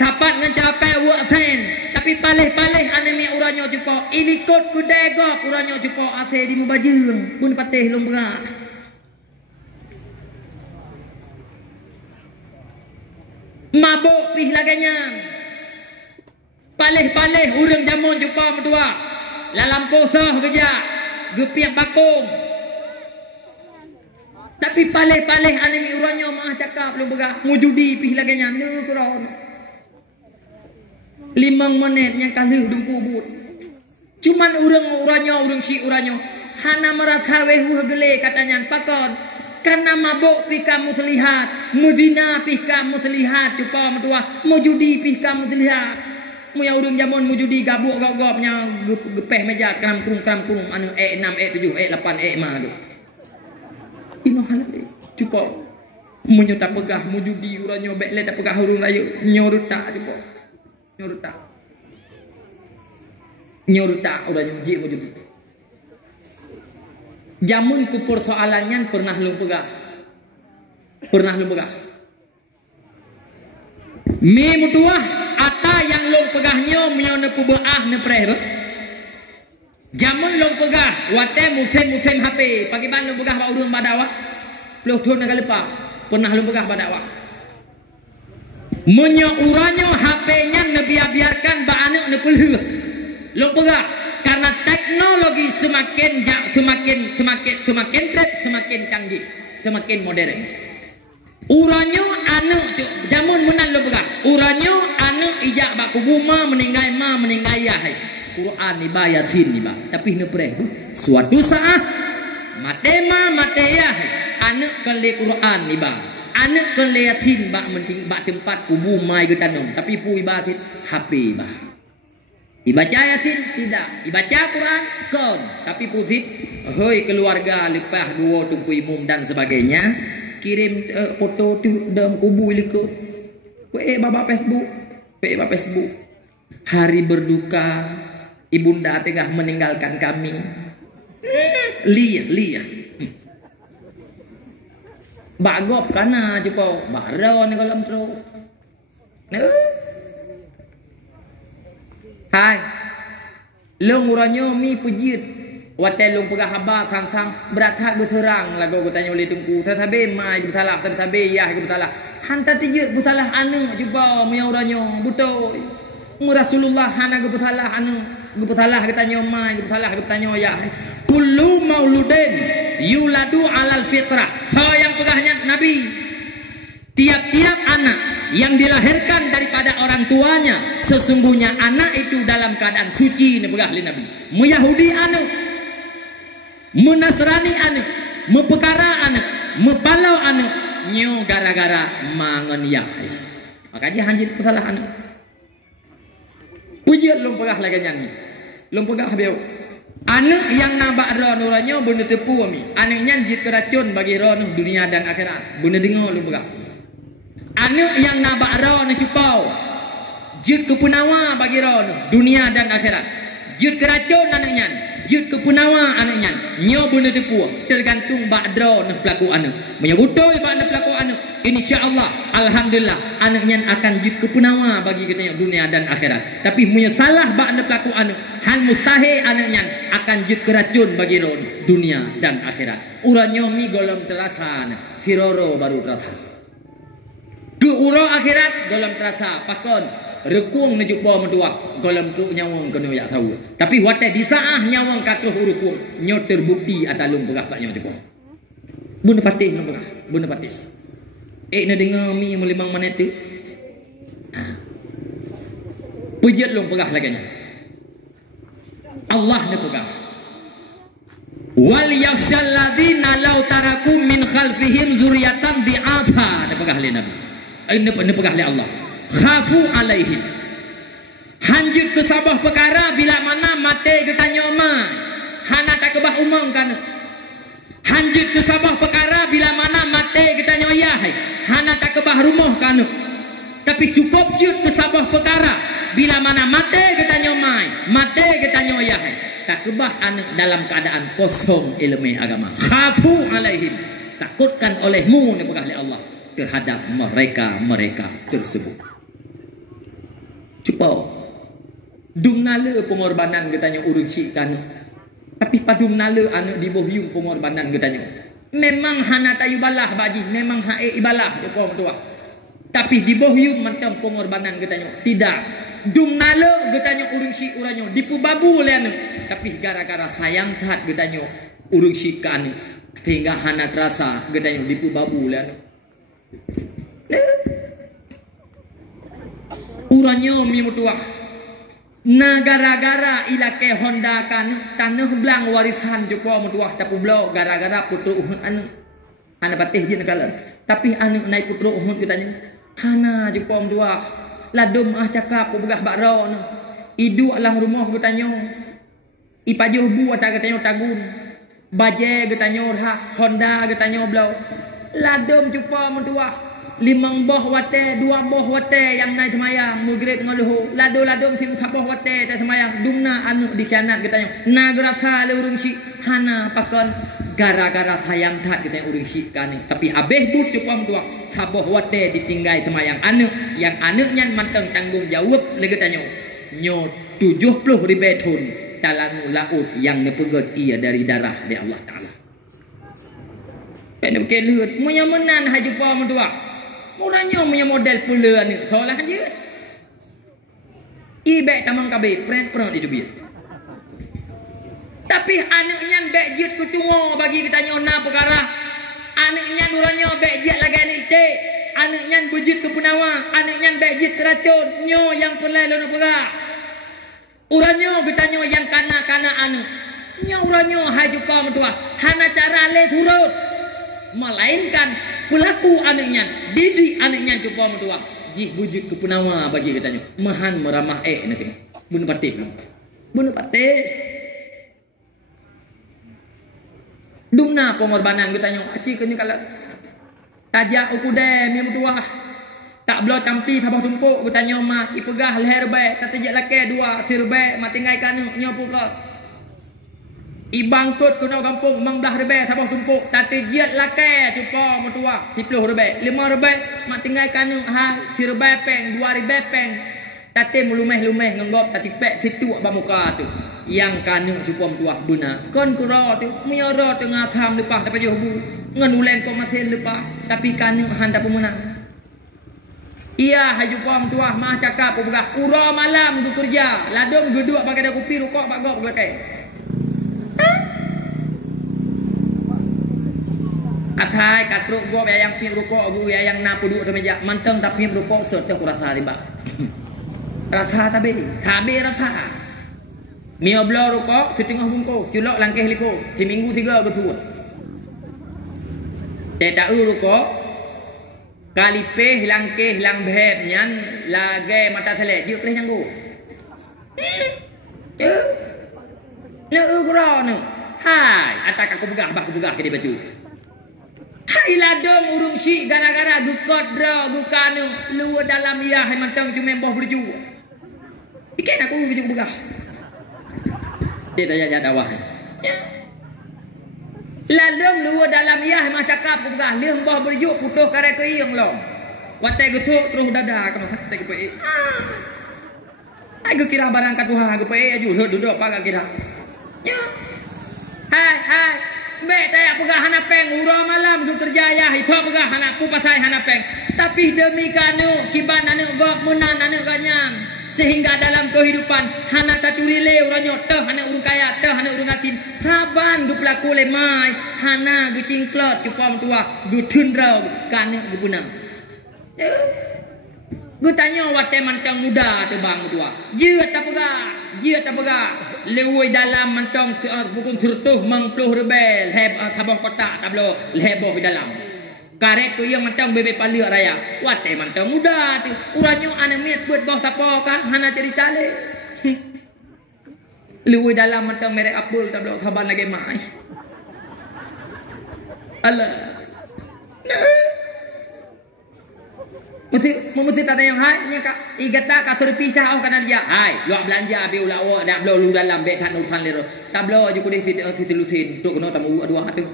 tapat ngan capai wak sen tapi paleh anemi uranyo jupo ilikot kudegop uranyo jupo ase di mubajung pun patih lung berat mabuk pih laganya paleh urang jamun jupo metua lalam posah geja gepiak bakung tapi paleh anemi uranyo mah cakap lung berat mujudi pih laganya nu kurang 5 menit yang kali dumpu but cuman urang si uranyo hana merasa wehu gele katanya pakon karena mabuk pika muslihat mudina pika muslihat cupa metua mujudi pika muslihat muya urang jamun mujudi gabuk gogopnya gepeh meja kram kurung anu 6 7 8 mah tu ino halale cupa munyo tak pegah mujudi uranyo bek le tak pegah urang layu nyorut tak cupa nyorta udah nyuji wujud jamun ku persoalannya pernah lu pegah mi mutuah ata yang lu pegahnya miau ne pubeah ne preh Jamun long pegah wate musim HP pagi ban long pegah ba urun badawah puluh tahun nak lepas pernah long pegah badawah menyeuranya HP-nya biarkan ba anak ne pelih long pegah karena teknologi semakin trend semakin canggih semakin modern uranyo anak jamun menan long pegah uranyo anak ijak ba kubuma meninggal yahai Quran ni ba Yasin ni ba tapi ne preh suatu saat matema anak kali Quran ni ba anak kali Yasin ba menting ba tempat kubu mai ke tanam tapi pu iba Yasin HP ba ibaca Yasin tidak ibaca Quran kon tapi pusit hoi keluarga lepas dua tungku imum dan sebagainya kirim foto tu dalam kubu ikut baba Facebook hari berduka ibunda tengah meninggalkan kami. Liya. Bagop kana cupo baro ni kolam terus. Hai. Long uranyo mi pujit. Wate long pegah haba sang berat hak berserang lagu aku tanya oleh tungku. Tabe mai bersalah tabe yah bersalah. Hantar tijit bersalah anu cupo muya uranyo butoy. Rasulullah hana bersalah anu Guputalah kita nyomai, guputalah kita nyoya. Kullu mauludin yuladu alal fitrah. So yang pegahnya Nabi. Tiap-tiap anak yang dilahirkan daripada orang tuanya, sesungguhnya anak itu dalam keadaan suci. Ini pegah Nabi. Meyahudi anak, Menasrani anak, Mepekara anak, Mepalau anak, nyo gara-gara mangan yahai. Makanya hanjit pesalah anak. Pujian lom pegah lagi nyanyi. Lom pegah beo. Anak yang nabak roh nuranyo bener tepu ami. Anak nyanyi keracun bagi roh dunia dan akhirat. Bener dengar lom pegah. Anak yang nabak roh na cupau. Jut kepunawa bagi roh dunia dan akhirat. Jut keracun anak nyan. Jut kepunawa anak nyan. Nyo bener tepu. Tergantung bak roh na pelaku anak. Menyebutoi bak na pelaku anak. InsyaAllah, Alhamdulillah, anaknya akan jid kepunawa bagi kita dunia dan akhirat. Tapi punya salah bakna pelaku anak, hal mustahil anaknya akan jid keracun bagi dunia dan akhirat. Uranyo mi golong terasa, firoro baru terasa. Ke uro akhirat golong terasa, pakon rekung nejupo menduak golong tu nyawang kena yak sawu. Tapi wate disaah nyawang katuh urukung nyo terbukti atalung pegah tak nyo cukup. Bunda patih nang pegah, bunda patih. Nak dengar mi melimang menit tu. Pujat long pegah lagi nya. Allah ni pegah. Wal yakhshal ladzina law taraku min khalfihim zurriyatan di'afa. Ni pegah li Nabi. Ini pegah li Allah. Khafu alaihim. Hanjut ke sabah perkara bila mana mate getanya ma. Hana tak kebah umang kana. Hanjut ke sabah perkara bila mana mate getanya yahai. Hana tak kebah rumah kana. Tapi cukup jut ke sabah perkara bila mana mate getanya mai, mate getanya yahai. Tak kebah anak dalam keadaan kosong ilmu agama. Khafu alaihim. Takutkan olehmu ni pegah Allah terhadap mereka tersebut. Cuba dung nala pengorbanan getanya urung syik kana. Tapi padung nala anak di bohyung pengorbanan getanya. Memang hana tayu balah baji, memang hae ibalah jepom tua. Tapi di bohyum macam pengorbanan getanya. Tidak. Dung nala getanya urung syik uranyo dipu babu oleh anu. Tapi gara-gara sayang tat getanya urung syik ka anu. Sehingga hana terasa getanya dipu babu oleh anu. Uranyo mi mutua. Na gara-gara ilake Honda kan tanah belang warisan joko mutuah tapi blo gara-gara putru uhun anu ana patih je nakala tapi anu naik putru uhun kitanya hana joko mutuah ladum cakap begah bakro no idu alang rumah kitanya ipajuh bu ata kitanya tagun baje kitanya Honda kitanya blo ladum joko mutuah 5 boh wate 2 boh wate yang naik semayang mugrid ngoluhu ladu-ladum sim saboh wate tak semayang dumna anu dikhianat katanya nagrasa le urung si hana pakon gara-gara sayang tak kita urung si kan tapi abeh but cupam tua saboh wate ditinggal semayang anu yang anaknya manteng tanggung jawab le katanya nyo 70 ribu tahun talanu laut yang nepegot ia dari darah dari Allah Ta'ala. Pada bukan lihat punya menan haji pa mentua. Murahnya punya model pula ni. Soalah je. Ibek tamang kabeh pren-pren itu biar. Tapi anaknya bejit kutungo bagi kita nyona perkara. Anaknya nuranya bejit lagi ni te. Anaknya bejit ke punawa, anaknya bejit keracun, nyo yang pelai lono perkara. Uranyo kita nyo yang kana-kana anu. Nyo uranyo haji pa mentua. Hana cara le turut. Melainkan pelaku anaknya, didik anaknya cuba mentua. Ji bujik ke punawa bagi kita nyo. Mahan meramah nak ni. Bunuh patih. Bunuh patih. Dumna pengorbanan kita nyo. Aci ke ni kalau tajak ukude mi mentua. Tak belah campi sabah tumpuk kita nyo mah ipegah leher baik. Tak tajak laki dua sirbaik mak tinggai kanu nyo pukul. Ibangkut kuna kampung mangdah rebe sabah tumpuk tati jiat lake cupa mentua 10 rebe 5 rebe mak tinggal kanu ha si rebe peng 2 rebe peng tati melumeh-lumeh ngenggop tati pek situ abang muka tu yang kanu cupa mentua buna kon kura tu miara tengah tham lepas tapi je bu ngenulen ko masin lepas tapi kanu handa pemenang iya hajupa mentua mah cakap pegah kura malam tu kerja ladung geduk pakai dah kopi rokok pak gok belakang. Atai katruk gop yang pim rokok gu yang na puduk tu meja manteng tapi pim rokok serta rasa riba. Rasa tabe rasa. Mio blo rokok setengah bungkus culok langkah liko di minggu 3 betul. Tak rokok kali peh langkah lang bheb nyan lage mata selek juk preh janggu. Ne ugro ne. Hai atak aku begah ke dia baju. Hai ladong urung syik gara-gara gukot dra gukanu lu dalam ia hai mantang tu memboh berju. Ikan aku gitu begah. Dia tanya dawah. Ladong lu dalam ia hai mah cakap begah leh boh berju putuh kare ke ieng lo. Watai gusuk terus dada kana tai ke pe. Aku kira barang kat Tuhan aku pe aju duduk pakai kira. Hai Bek saya pegah hanapeng ura malam tu kerja ya itu pegah hanapku pasai hanapeng tapi demi kanu kiban anu gok munan anu kanyang sehingga dalam kehidupan hana tatulile uranyo teh hana urung kaya teh hana urung akin saban gu pelaku lemai hana gu cingklot cupam tua gu tundrau kanu gu punang gu tanya wate mantang muda tu bang tua jeut tak pegah lewoi dalam mentong bukan tertuh mengpuluh rebel heb tabah kotak tablo leboh di dalam karet tu yang mentong bebe palia raya wate mentong muda tu uranyo anamiat buat bawah siapa kah hana cerita le lewoi dalam mentong merek apul tablo saban lagi mai Allah mesti tak ada yang hai nya ka igata ka terpi cah au kana dia hai luak belanja be ulawa dak blo lu dalam be tan urusan lero tablo ju ku desi lusin tuk kena tamu dua tu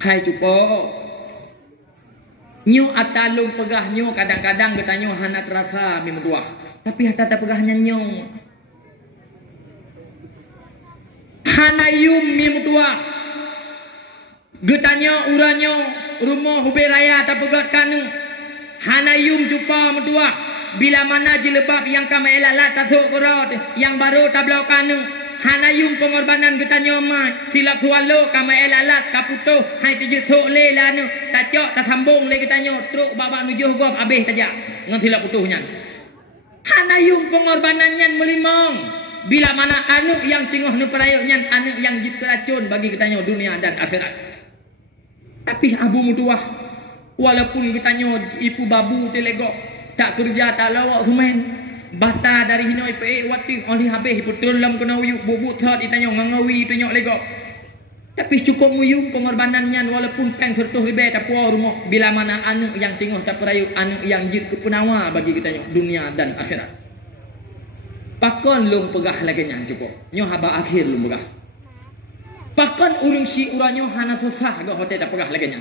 hai cupo nyu atalung pegah nyu kadang-kadang getanyo hana terasa mim dua tapi hata pegahnya nyu hanayum mim tua getanyo uranyo rumah hube raya tapegat kanu hanayum cupa mentua bila mana jilbab yang kama elalat tasuk korot yang baru tablau kanu hanayum pengorbanan getanyo ma silap tualo kama elalat kaputuh hai tejut sok le lanu tacok tak sambung le getanyo truk babak nujuh gop habis tajak ngan silap putuhnya hanayum pengorbanannya melimong bila mana anu yang tingguh nu perayoknya anu yang jit keracun bagi kitanya dunia dan akhirat. Tapi abu mutuah walaupun kitanya ipu babu telegok tak kerja tak lawak sumen bata dari hinoi pe wati oli habis betul lam kena uyuk bubuk thot itanya ngangawi penyok legok. Tapi cukup muyung pengorbanannya walaupun peng tertuh ribe tak puas rumah bila mana anu yang tingguh tak perayok anu yang jit kepenawa bagi kitanya dunia dan akhirat. Pakon lung pegah lagi nyan cukup. Nyo haba akhir lung pegah. Pakon urung si uranyo hana susah go hotel tak pegah lagi nyan.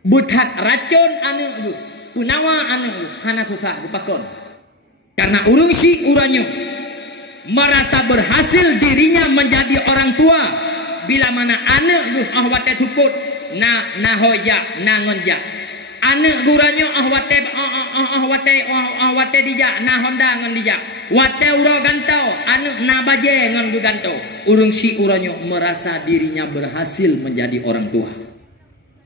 Butat racun anu tu. punawa anu hana susah dipakon. Karena urung si uranyo merasa berhasil dirinya menjadi orang tua. Bila mana anak gu wate suput na hoja na ngonja. Anak guranyo wate dijak na honda ngon dijak. Wate uro gantau anak na baje ngon gu gantau. Urung si uranyo merasa dirinya berhasil menjadi orang tua.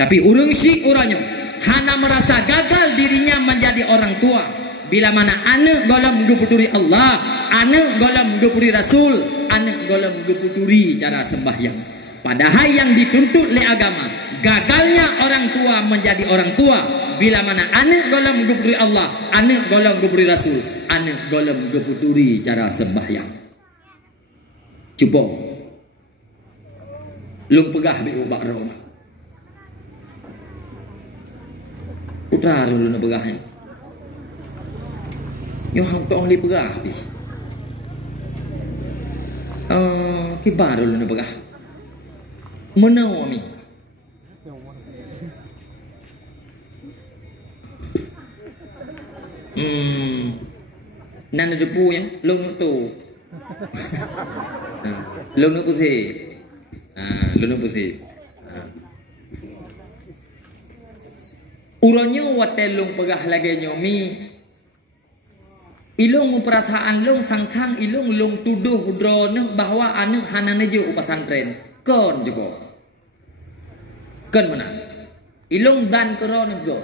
Tapi urung si uranyo hana merasa gagal dirinya menjadi orang tua. Bila mana anak golem guputuri Allah, anak golem guputuri Rasul, anak golem guputuri cara sembahyang. Padahal yang dituntut oleh agama, gagalnya orang tua menjadi orang tua. Bila mana anak golem guputuri Allah, anak golem guputuri Rasul, anak golem guputuri cara sembahyang. Cuba lu pegah bi ubak Roma. Putra lu nak pegahnya. Yo hang tong li pegah bi. Kibar lu nak pegah. Menau mi. Nan ada pu ya, long tu. Long nak pusing. Long nak pusing. Uronyo watelung pegah lagi nyomi. Ilung perasaan long sangkang ilung long tuduh drone bahwa anu hanane je pesantren. Kon juga. Kon mana? Ilung dan keron go.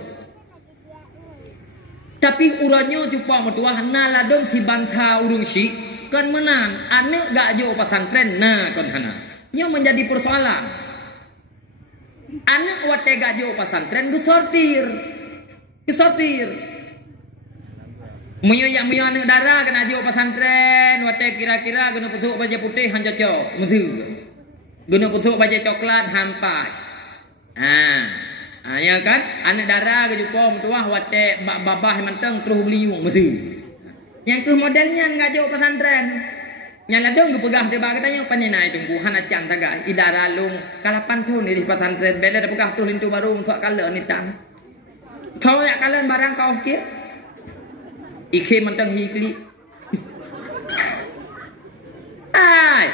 Tapi uronyo cupa metuah naladong si bangsa urung si kon menan anu gak jo pesantren nah kon hana. Nyo menjadi persoalan. Anak wate gajo pesantren gesortir. Muyo anak darah kena gajo pesantren wate kira-kira guna pusuk baju putih han cocok mesu. Guna pusuk baju coklat hampas. Ya kan anak darah gajo pom tuah wate babah menteng terus beliung mesu. Yang tu modelnya gajo pesantren. Nyala dong gepegah tiba katanya paninai tunggu hana can saga idara lung kalapan tu ni di pesantren beda dah pegah tu lintu baru sok kala ni tan. Thau ya kalian barang kau fikir. Ike mentang hikli. Ai.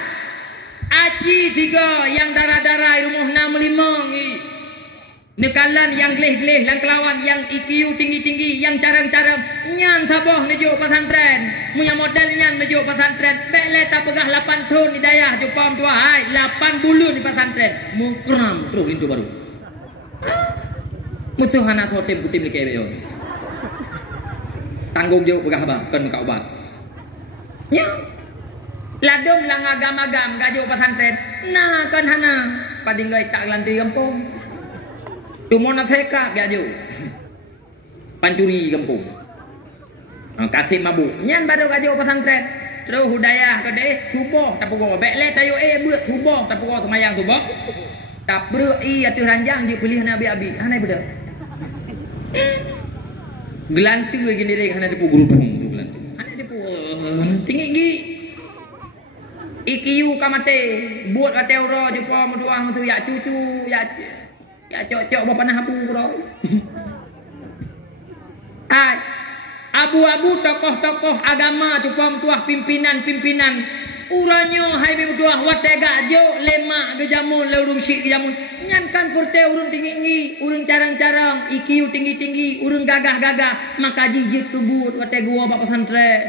Aji tiga yang darah-darah rumah 65 ni. Nekalan yang gleh-gleh, yang kelawan, yang IQ tinggi-tinggi, yang carang-carang, nyan saboh nejo pesantren. Munya modal nyan nejo pesantren. Bele tak pegah 8 tahun ni dayah jupam tua hai 8 bulan di pesantren. Mukram terus lintu baru. Musuh anak sotem kutim ni kebe yo. Tanggung jawab pegah bang kan kau bat. Nya. Ladom lang agam-agam gajo pesantren. Nah kan hana padinggai tak lantai kampung. Tumona seka gajo. Pancuri kampung. Kasih mabuk. Nyan baru gajo pesantren. Terus hudayah kade subuh tak pukul bekle tayo beut subuh tak pukul semayang subuh. Tak beru atuh ranjang je pilih nabi abi. Hanai beda. Gelanti we gini rek hana depu gerubung tu gelanti. Hana depu tinggi gi. IQ kamate buat kate oro je po mudua musu ya cucu ya cocok bapa nah abu bro. Ai abu-abu tokoh-tokoh agama cupam tuah pimpinan-pimpinan uranyo hai mi tuah wate gajo lemak gejamun leurung si gejamun nyankan purte urung tinggi urung carang-carang IQ tinggi-tinggi urung gagah-gagah maka jijik kebut wate gua bapa pesantren.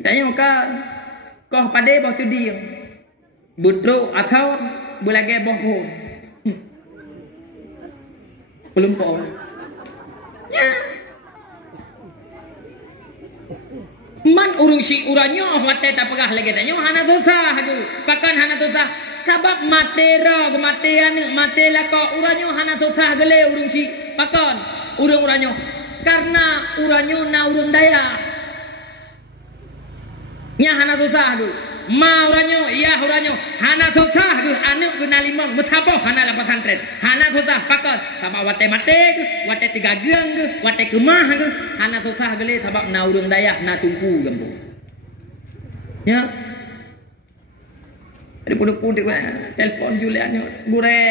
Kitanya kan koh pade boh tudi butro atau bulage boh pun belum pol. Ya. Man urung si uranyo wate tak pegah lagi tanyo hana dosa hagu. Pakan hana dosa sabab matera kematian matela ko uranyo hana dosa gele urung si pakan urung uranyo karena uranyo na urung daya. Nya hana dosa hagu. Ma uranyo iya uranyo hana dosa hagu anu guna limong mutaboh hana la pesantren. Hana dosa pakan sabab wate mate wate tiga geung wate kemah hagu hana dosa gele sabab na urung daya na tungku kampung. Ya. Ada pudik-pudik telepon Julianyo gure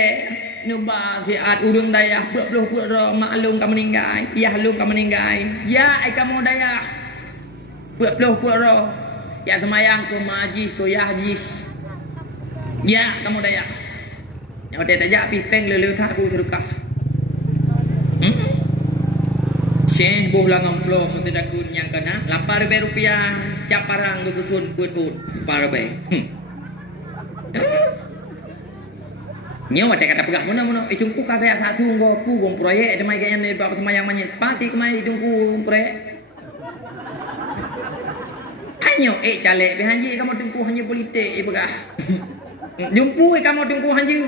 nuba siat urang dayah belah pura maklum kamu meninggal ya lum kamu meninggal ya ai kamu dayah belah pura ya semayang ku majis ku ya jis ya kamu dayah ya hotel aja pipeng leleu tak ku sedekah Syekh bulan amplo pun tidak kun yang kena 8,000 rupiah caparang gutun put parabe nyawa kata pegah mana itungku kabeh tak sungguh pu gong proyek de mai gayan ne bab semayang manyet pati kemai itungku proyek hanyo calek be hanji kamu tungku hanya politik pegah jumpu kamu tungku hanji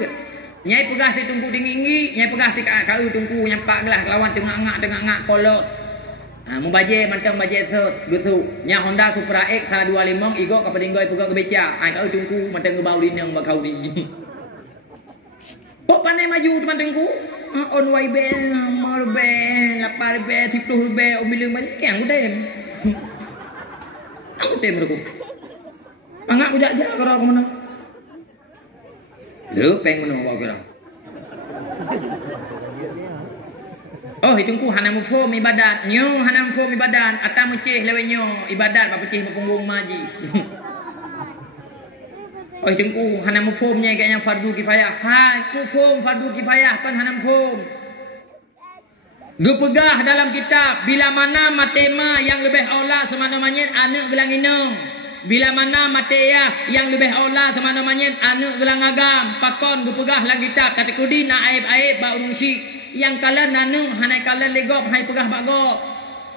nyai pegah ti tungku tinggi nyai pegah ti kau tungku nyampak gelah lawan tengah-tengah kolot mu baje mantang baje gutu nya Honda Supra X 125 igo ka pedinggoi pegah ke beca ai kau tungku mantang ke bau dinang ba kau ni kok pandai maju teman tengku on YB morbe lapar be 10 be umilung banyak yang udem aku tem aku angak ujak jak karo aku mana lu peng mana kau kira oh hitungku hanam fo ibadat nyo hanam fo ibadat ata mucih lewe nyo ibadat ba pecih punggung maji oh jengku hanam fomnya kayaknya fardu kifayah hai ku fom fardu kifayah kan hanam fom gepegah dalam kitab bila mana matema yang lebih aula semana manyet anak gelang inong bila mana mateya yang lebih aula semana manyet anak gelang agam pakon gepegah dalam kitab kata kudina aib-aib ba urung syik yang kalian nanung hanai kalian legop hai pegah bagop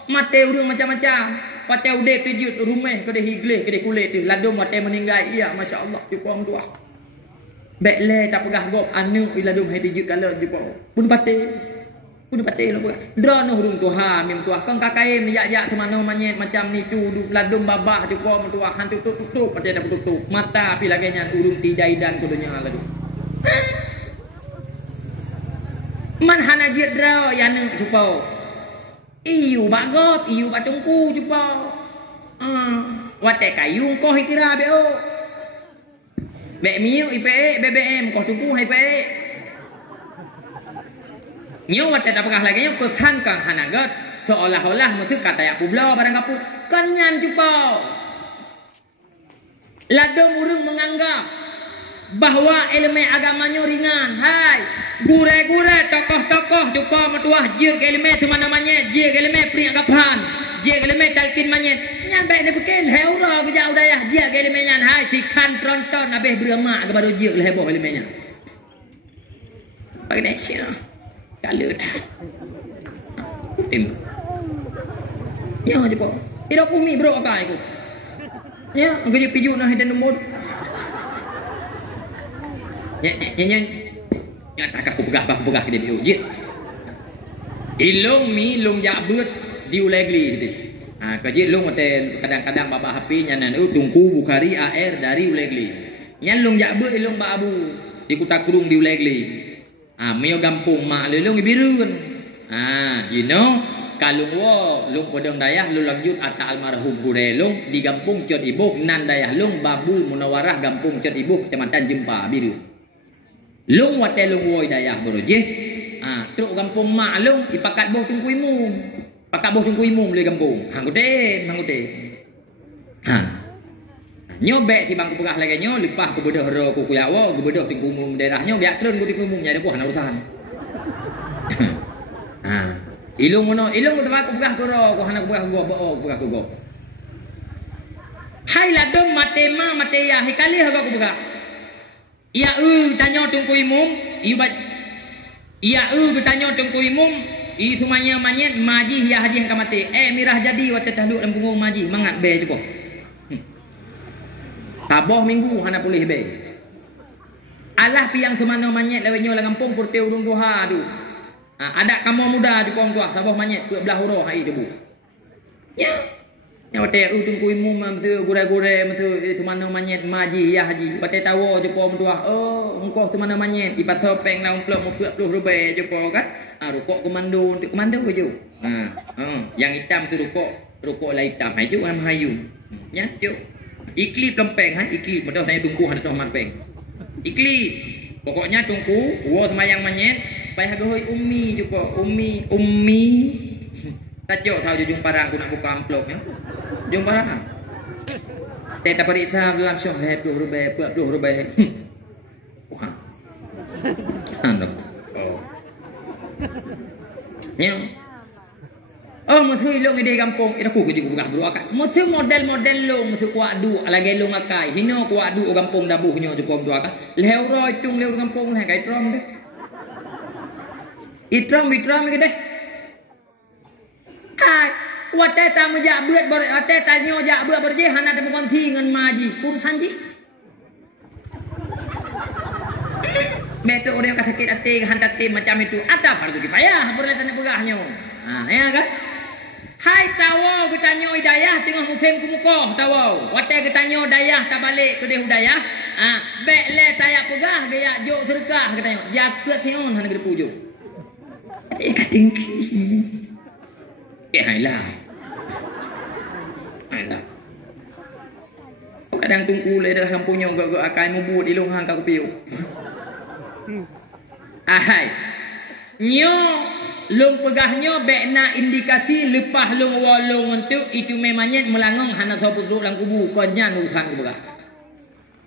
mate urung macam-macam pate ude pijut rumah kede higleh kede kulit tu ladum mate meninggal iya masya-Allah jupong tuah bekle tak pegah gop anu iladum hai pijut kala jupong pun pate lah pegah drono urung tuha mim tuah kong kakaim ya semana manyet macam ni tu ladum babah jupong tuah hantu tutup pate dak tutup mata pi lagenya urung tidaidan kudunya ladu man hanajir dra ya nang jupong iyu bagop iyu batungku jupa wate kayung ko hikira beo be miu ipe BBM ko tungku hai pe nyu wate tak pegah lagi nyu kesan kang hanagat seolah-olah mesti kata ya publo barang kapu kanyan jupa ladong urung menganggap bahwa ilmu agamanya ringan hai gure-gure tokoh-tokoh jupa metuah jir ke ilmu semana manyet jir ke ilmu priagapan jir ke ilmu talkin manyet nyan baik ne bekel heura ke jauh dayah jir ke ilmu nyan hai sikan tronton habis berema ke baru jir leboh ilmu nya bagi nesya kalau dah tim ya jupa ira kumi bro akai ku ya ngajak piju nah dan nomor ya tak aku pegah ke dia ujit ilung mi lung jabut diulegli gitu kajit lung hotel kadang-kadang bapak HP nya nan tungku bukhari air dari ulegli nyan lung jabut ilung ba abu di kuta kurung diulegli mio gampung mak lelung ibirun jino kalung wo lung podong dayah lu lanjut ata almarhum gurelung di gampung Cot Ibuh nan dayah lung Babul Munawarah gampung Cot Ibuh kecamatan Jempa biru lung wate lung woi dayah borojeh truk gampung mak lung ipakat boh tungku imum pakat boh tungku imum le gampung hangute nyobek ti bangku pegah lagi nyo lepah ku bedah ro ku kuyawo ku bedah tungku umum daerahnya biak keun ku tungku umum nyari ku hana urusan ilung mono ilung utama ku pegah ku ro ku hana ku pegah ku go pegah ku go hai ladom matema mateya hikali haga ku pegah ia tanya tungku imum ia bertanya tungku imum i sumanya manyet maji ya haji yang kamate mirah jadi wate tahluk dalam punggung maji mangat be cukup taboh minggu hana pulih be alah piang semana manyet lewenyo la kampung purte urung duha adu ada kamu muda jupong tuah saboh manyet ke belah huro hai debu ya wate tungku imum mtu gure-gure mtu semana manyet maji ya haji wate tawo jupong tuah engkau semana manyet ipat sopeng na umplok mu 40 rupiah jupong kan rukuk komando ke ju yang hitam tu rukuk la hitam hai ju am hayu nya ju iklip lempeng hai iklip modah saya tunggu ada toh peng iklip Pokoknya tungku, gua semayang manyet, payah gehoi umi juga, umi. Tajuk tahu jujung parang aku nak buka amplopnya. Jung parang. Tak periksa dalam syok dah 20 rupiah. Wah. Anak. Oh. Ni. Oh, mesti long di kampung, aku juga buka bro akak. Mesti model-model long, mesti kuat du, lagi long akai. Hino kuat du kampung dabuhnya cukup du akak. Leu roi tung leu kampung lah kai trom deh. Itrom ke deh. Kai, wate ta menjak beut bor, wate ta nyo jak beut bor je hana ta bukan thi ngan maji, urusan ji. Beto orang kata sakit hati, hantar tim macam itu. Ada fardu kifayah, boleh tanya pegahnya. Ah, ya kan? Hai tawo kita nyo hidayah tengah musim kumukoh tawo. Wate kita nyo dayah tak balik ke dia hidayah. Ah, bek le tayak pegah gaya jok serkah kita nyo. Jaket teon hana ke pujuk. Tinggi. Hailah. Kadang tunggu le dah kampungnya gak akan mubut ilung hang ka kupiu. Ahai. Nyo long pegahnya bekna indikasi lepas long walong untuk itu memangnya melangong hana thobut lu lang kubu konyan urusan ku pegah.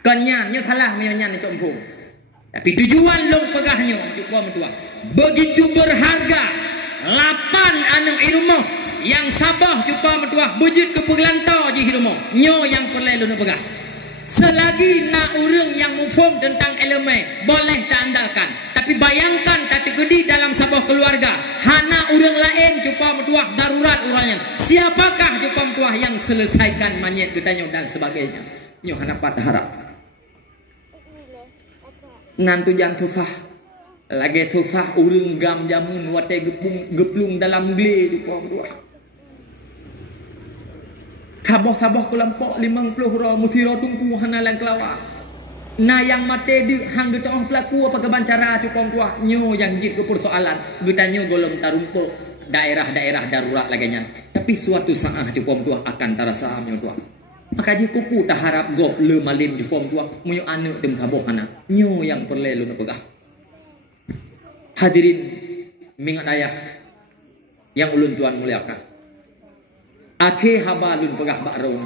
Konyan nyo salah menyan ni compung. Tapi tujuan long pegahnya cukup mentua. Begitu berharga 8 anak irumah yang sabah juga mentua bujit ke perlantau je irumah. Nyo yang perlu lu pegah. Selagi nak orang yang mufhum tentang elemen boleh tak andalkan. Tapi bayangkan tak terjadi dalam sebuah keluarga. Hana orang lain cuba mentuah darurat orangnya. Siapakah cuba mentuah yang selesaikan manyet ketanya dan sebagainya. Nyo hana patah harap. Nantu jangan susah. Lagi susah orang gam jamun wate geplung dalam gle cuba mentuah. Sabah-sabah kelampok 50 roh musiro tungku hana lang kelawak. Na yang mate di hang de tong pelaku apa kebancara cukong tua nyo yang jit ke persoalan getanyo golong tarumpuk daerah-daerah darurat laganya. Tapi suatu saat cukong tua akan terasa nyo tua. Maka ji kupu tak harap gop le malim cukong tua muyo anu dem sabah hana nyo yang perle lu pegah. Hadirin mingat ayah yang ulun tuan muliakan. Ake habalun pegah bakron.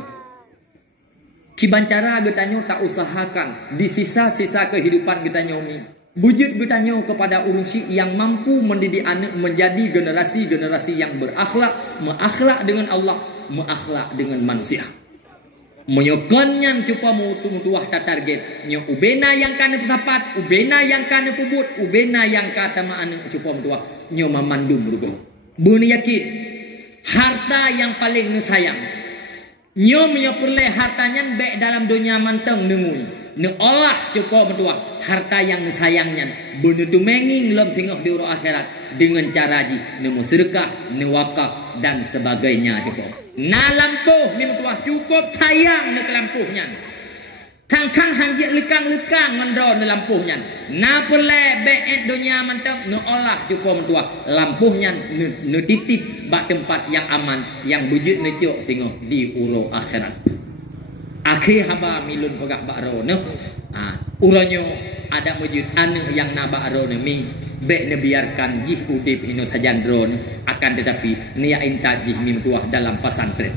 Kibancara getanyo tak usahakan di sisa-sisa kehidupan getanyo ni. Bujut getanyo kepada urunsi yang mampu mendidik anak menjadi generasi-generasi yang berakhlak, menakhlak dengan Allah, menakhlak dengan manusia. Menyokonyan cupa mutu-mutuah tak target. Nyo ubena yang kana pesapat, ubena yang kana pubut, ubena yang kata ma anak cupa mutuah. Nyo mamandum rugo. Buni yakin harta yang paling nesayang. Nyom yang perle hartanya baik dalam dunia manteng nengui. Ne Allah cukup mentua harta yang nesayangnya. Bener tu menging lom tengok di urang akhirat dengan cara ji nemu sedekah, ne wakaf dan sebagainya cukup. Na lampuh ni mentua cukup sayang ne kelampuhnya. Tang-tang hanjit lekang-lekang mendro ne lampuhnya. Na perle baik dunia manteng ne Allah cukup mentua lampuhnya ne titip bak tempat yang aman yang bujut ne ciok tengok di urang akhirat. Akhir haba milun pegah bakro ne. Uranyo ada wujud anak yang naba aro ne mi bek ne biarkan jih udip hino sajandro ne akan tetapi nia inta jih mim tuah dalam pesantren.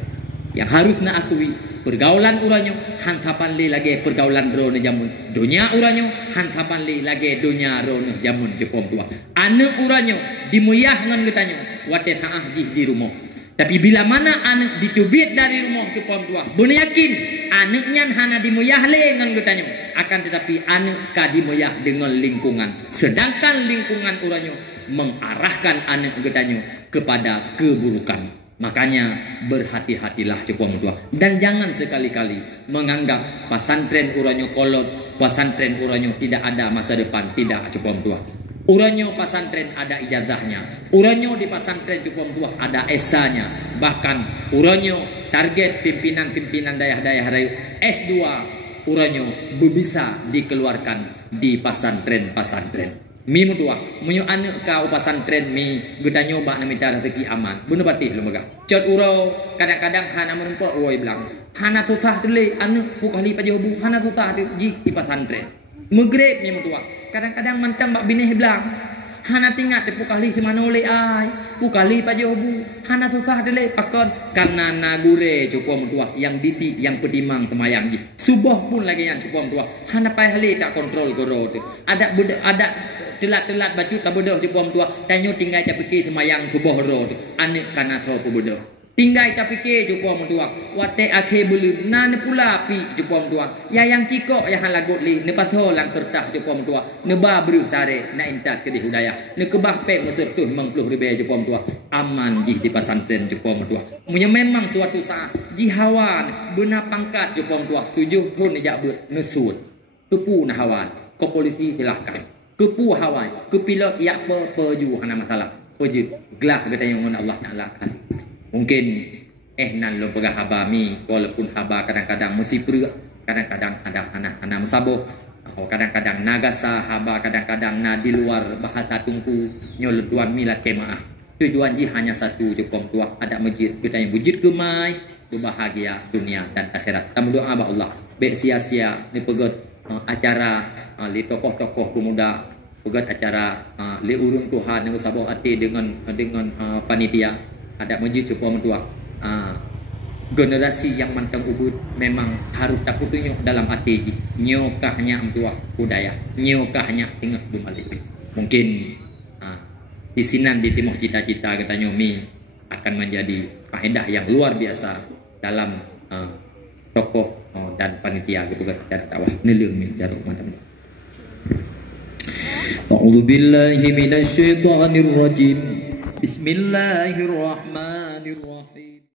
Yang harus na akui pergaulan uranyo hantapan li lagi pergaulan ro ne jamun. Dunia uranyo hantapan li lagi dunia ro ne jamun jepom tua. Anak uranyo dimuyah ngan getanyo wate saah jih di rumah. Tapi bila mana anak dicubit dari rumah jepom tua, bune yakin anaknya hana dimuyah le ngan getanyo. Akan tetapi anak ka dimuyah dengan lingkungan. Sedangkan lingkungan uranyo mengarahkan anak getanyo kepada keburukan. Makanya berhati-hatilah cukup tua. Dan jangan sekali-kali menganggap pesantren uranyo kolot, pesantren uranyo tidak ada masa depan. Tidak cukup tua. Uranyo pesantren ada ijazahnya. Uranyo di pesantren cukup tua ada esanya. Bahkan uranyo target pimpinan-pimpinan daerah-daerah rayu S2 uranyo bisa dikeluarkan di pesantren-pesantren. Mi mutua, munyo anak kau pesantren mi getanyo bak na minta rezeki aman. Bener patih lu megah. Cot urau kadang-kadang hana merempok woi bilang. Hana susah tu le anak ku kali paje hubu hana susah tu ji di pesantren. Maghrib ni tua. Kadang-kadang mantang bak bineh belang. Hana tinggal depu kali semana oleh ai. Pu kali paje obu. Hana susah dele pakon karena nagure cukup tua yang didik yang petimang temayang ji. Subuh pun lagi yang cukup tua. Hana pai hale tak kontrol goro tu. Ada telat-telat baju tak bodoh cukup tua. Tanyo tinggal tak fikir semayang subuh ro tu. Ane kana so pu bodoh. Tinggal tak fikir cukup tua. Wate akhe belum nan pula pi cukup tua. Ya yang cikok yang lagut li ne paso lang kertah cukup tua. Ne ba beruh tare na intat ke di hudaya. Ne kebah pe mesir tu 50,000 cukup tua. Aman jih di pesantren cukup tua. Munya memang suatu saat jihawan benar pangkat cukup tua. 7 tahun nejak ber nesut. Kepu na hawan. Ke polisi silahkan. Kepu hawan. Ke pilot ya peju hana masalah. Peju gelah katanya dengan Allah Taala kan. Mungkin nan lo pegah haba mi walaupun haba kadang-kadang mesti perih, kadang-kadang ada anak mesaboh, kadang-kadang nagasa haba, kadang-kadang na di luar bahasa tungku nyol tuan mila kemaah. Tujuan ji hanya satu cukup tua ada masjid kita yang wujud gemai berbahagia dunia dan akhirat. Tamu doa bah Allah be sia-sia ni pegot acara li tokoh-tokoh pemuda pegot acara li urung Tuhan yang mesaboh hati dengan panitia. Ada masjid cukup tua. Generasi yang mantang ubud memang harus tak tunjuk dalam hati ji. Nyokahnya tua budaya. Nyokahnya tengah bumalik. Mungkin isinan di timur cita-cita kita nyomi akan menjadi faedah yang luar biasa dalam tokoh dan panitia gitu kan acara dakwah nilung mi daruk macam. A'udzu billahi minasy syaithanir rajim. Bismillahirrahmanirrahim.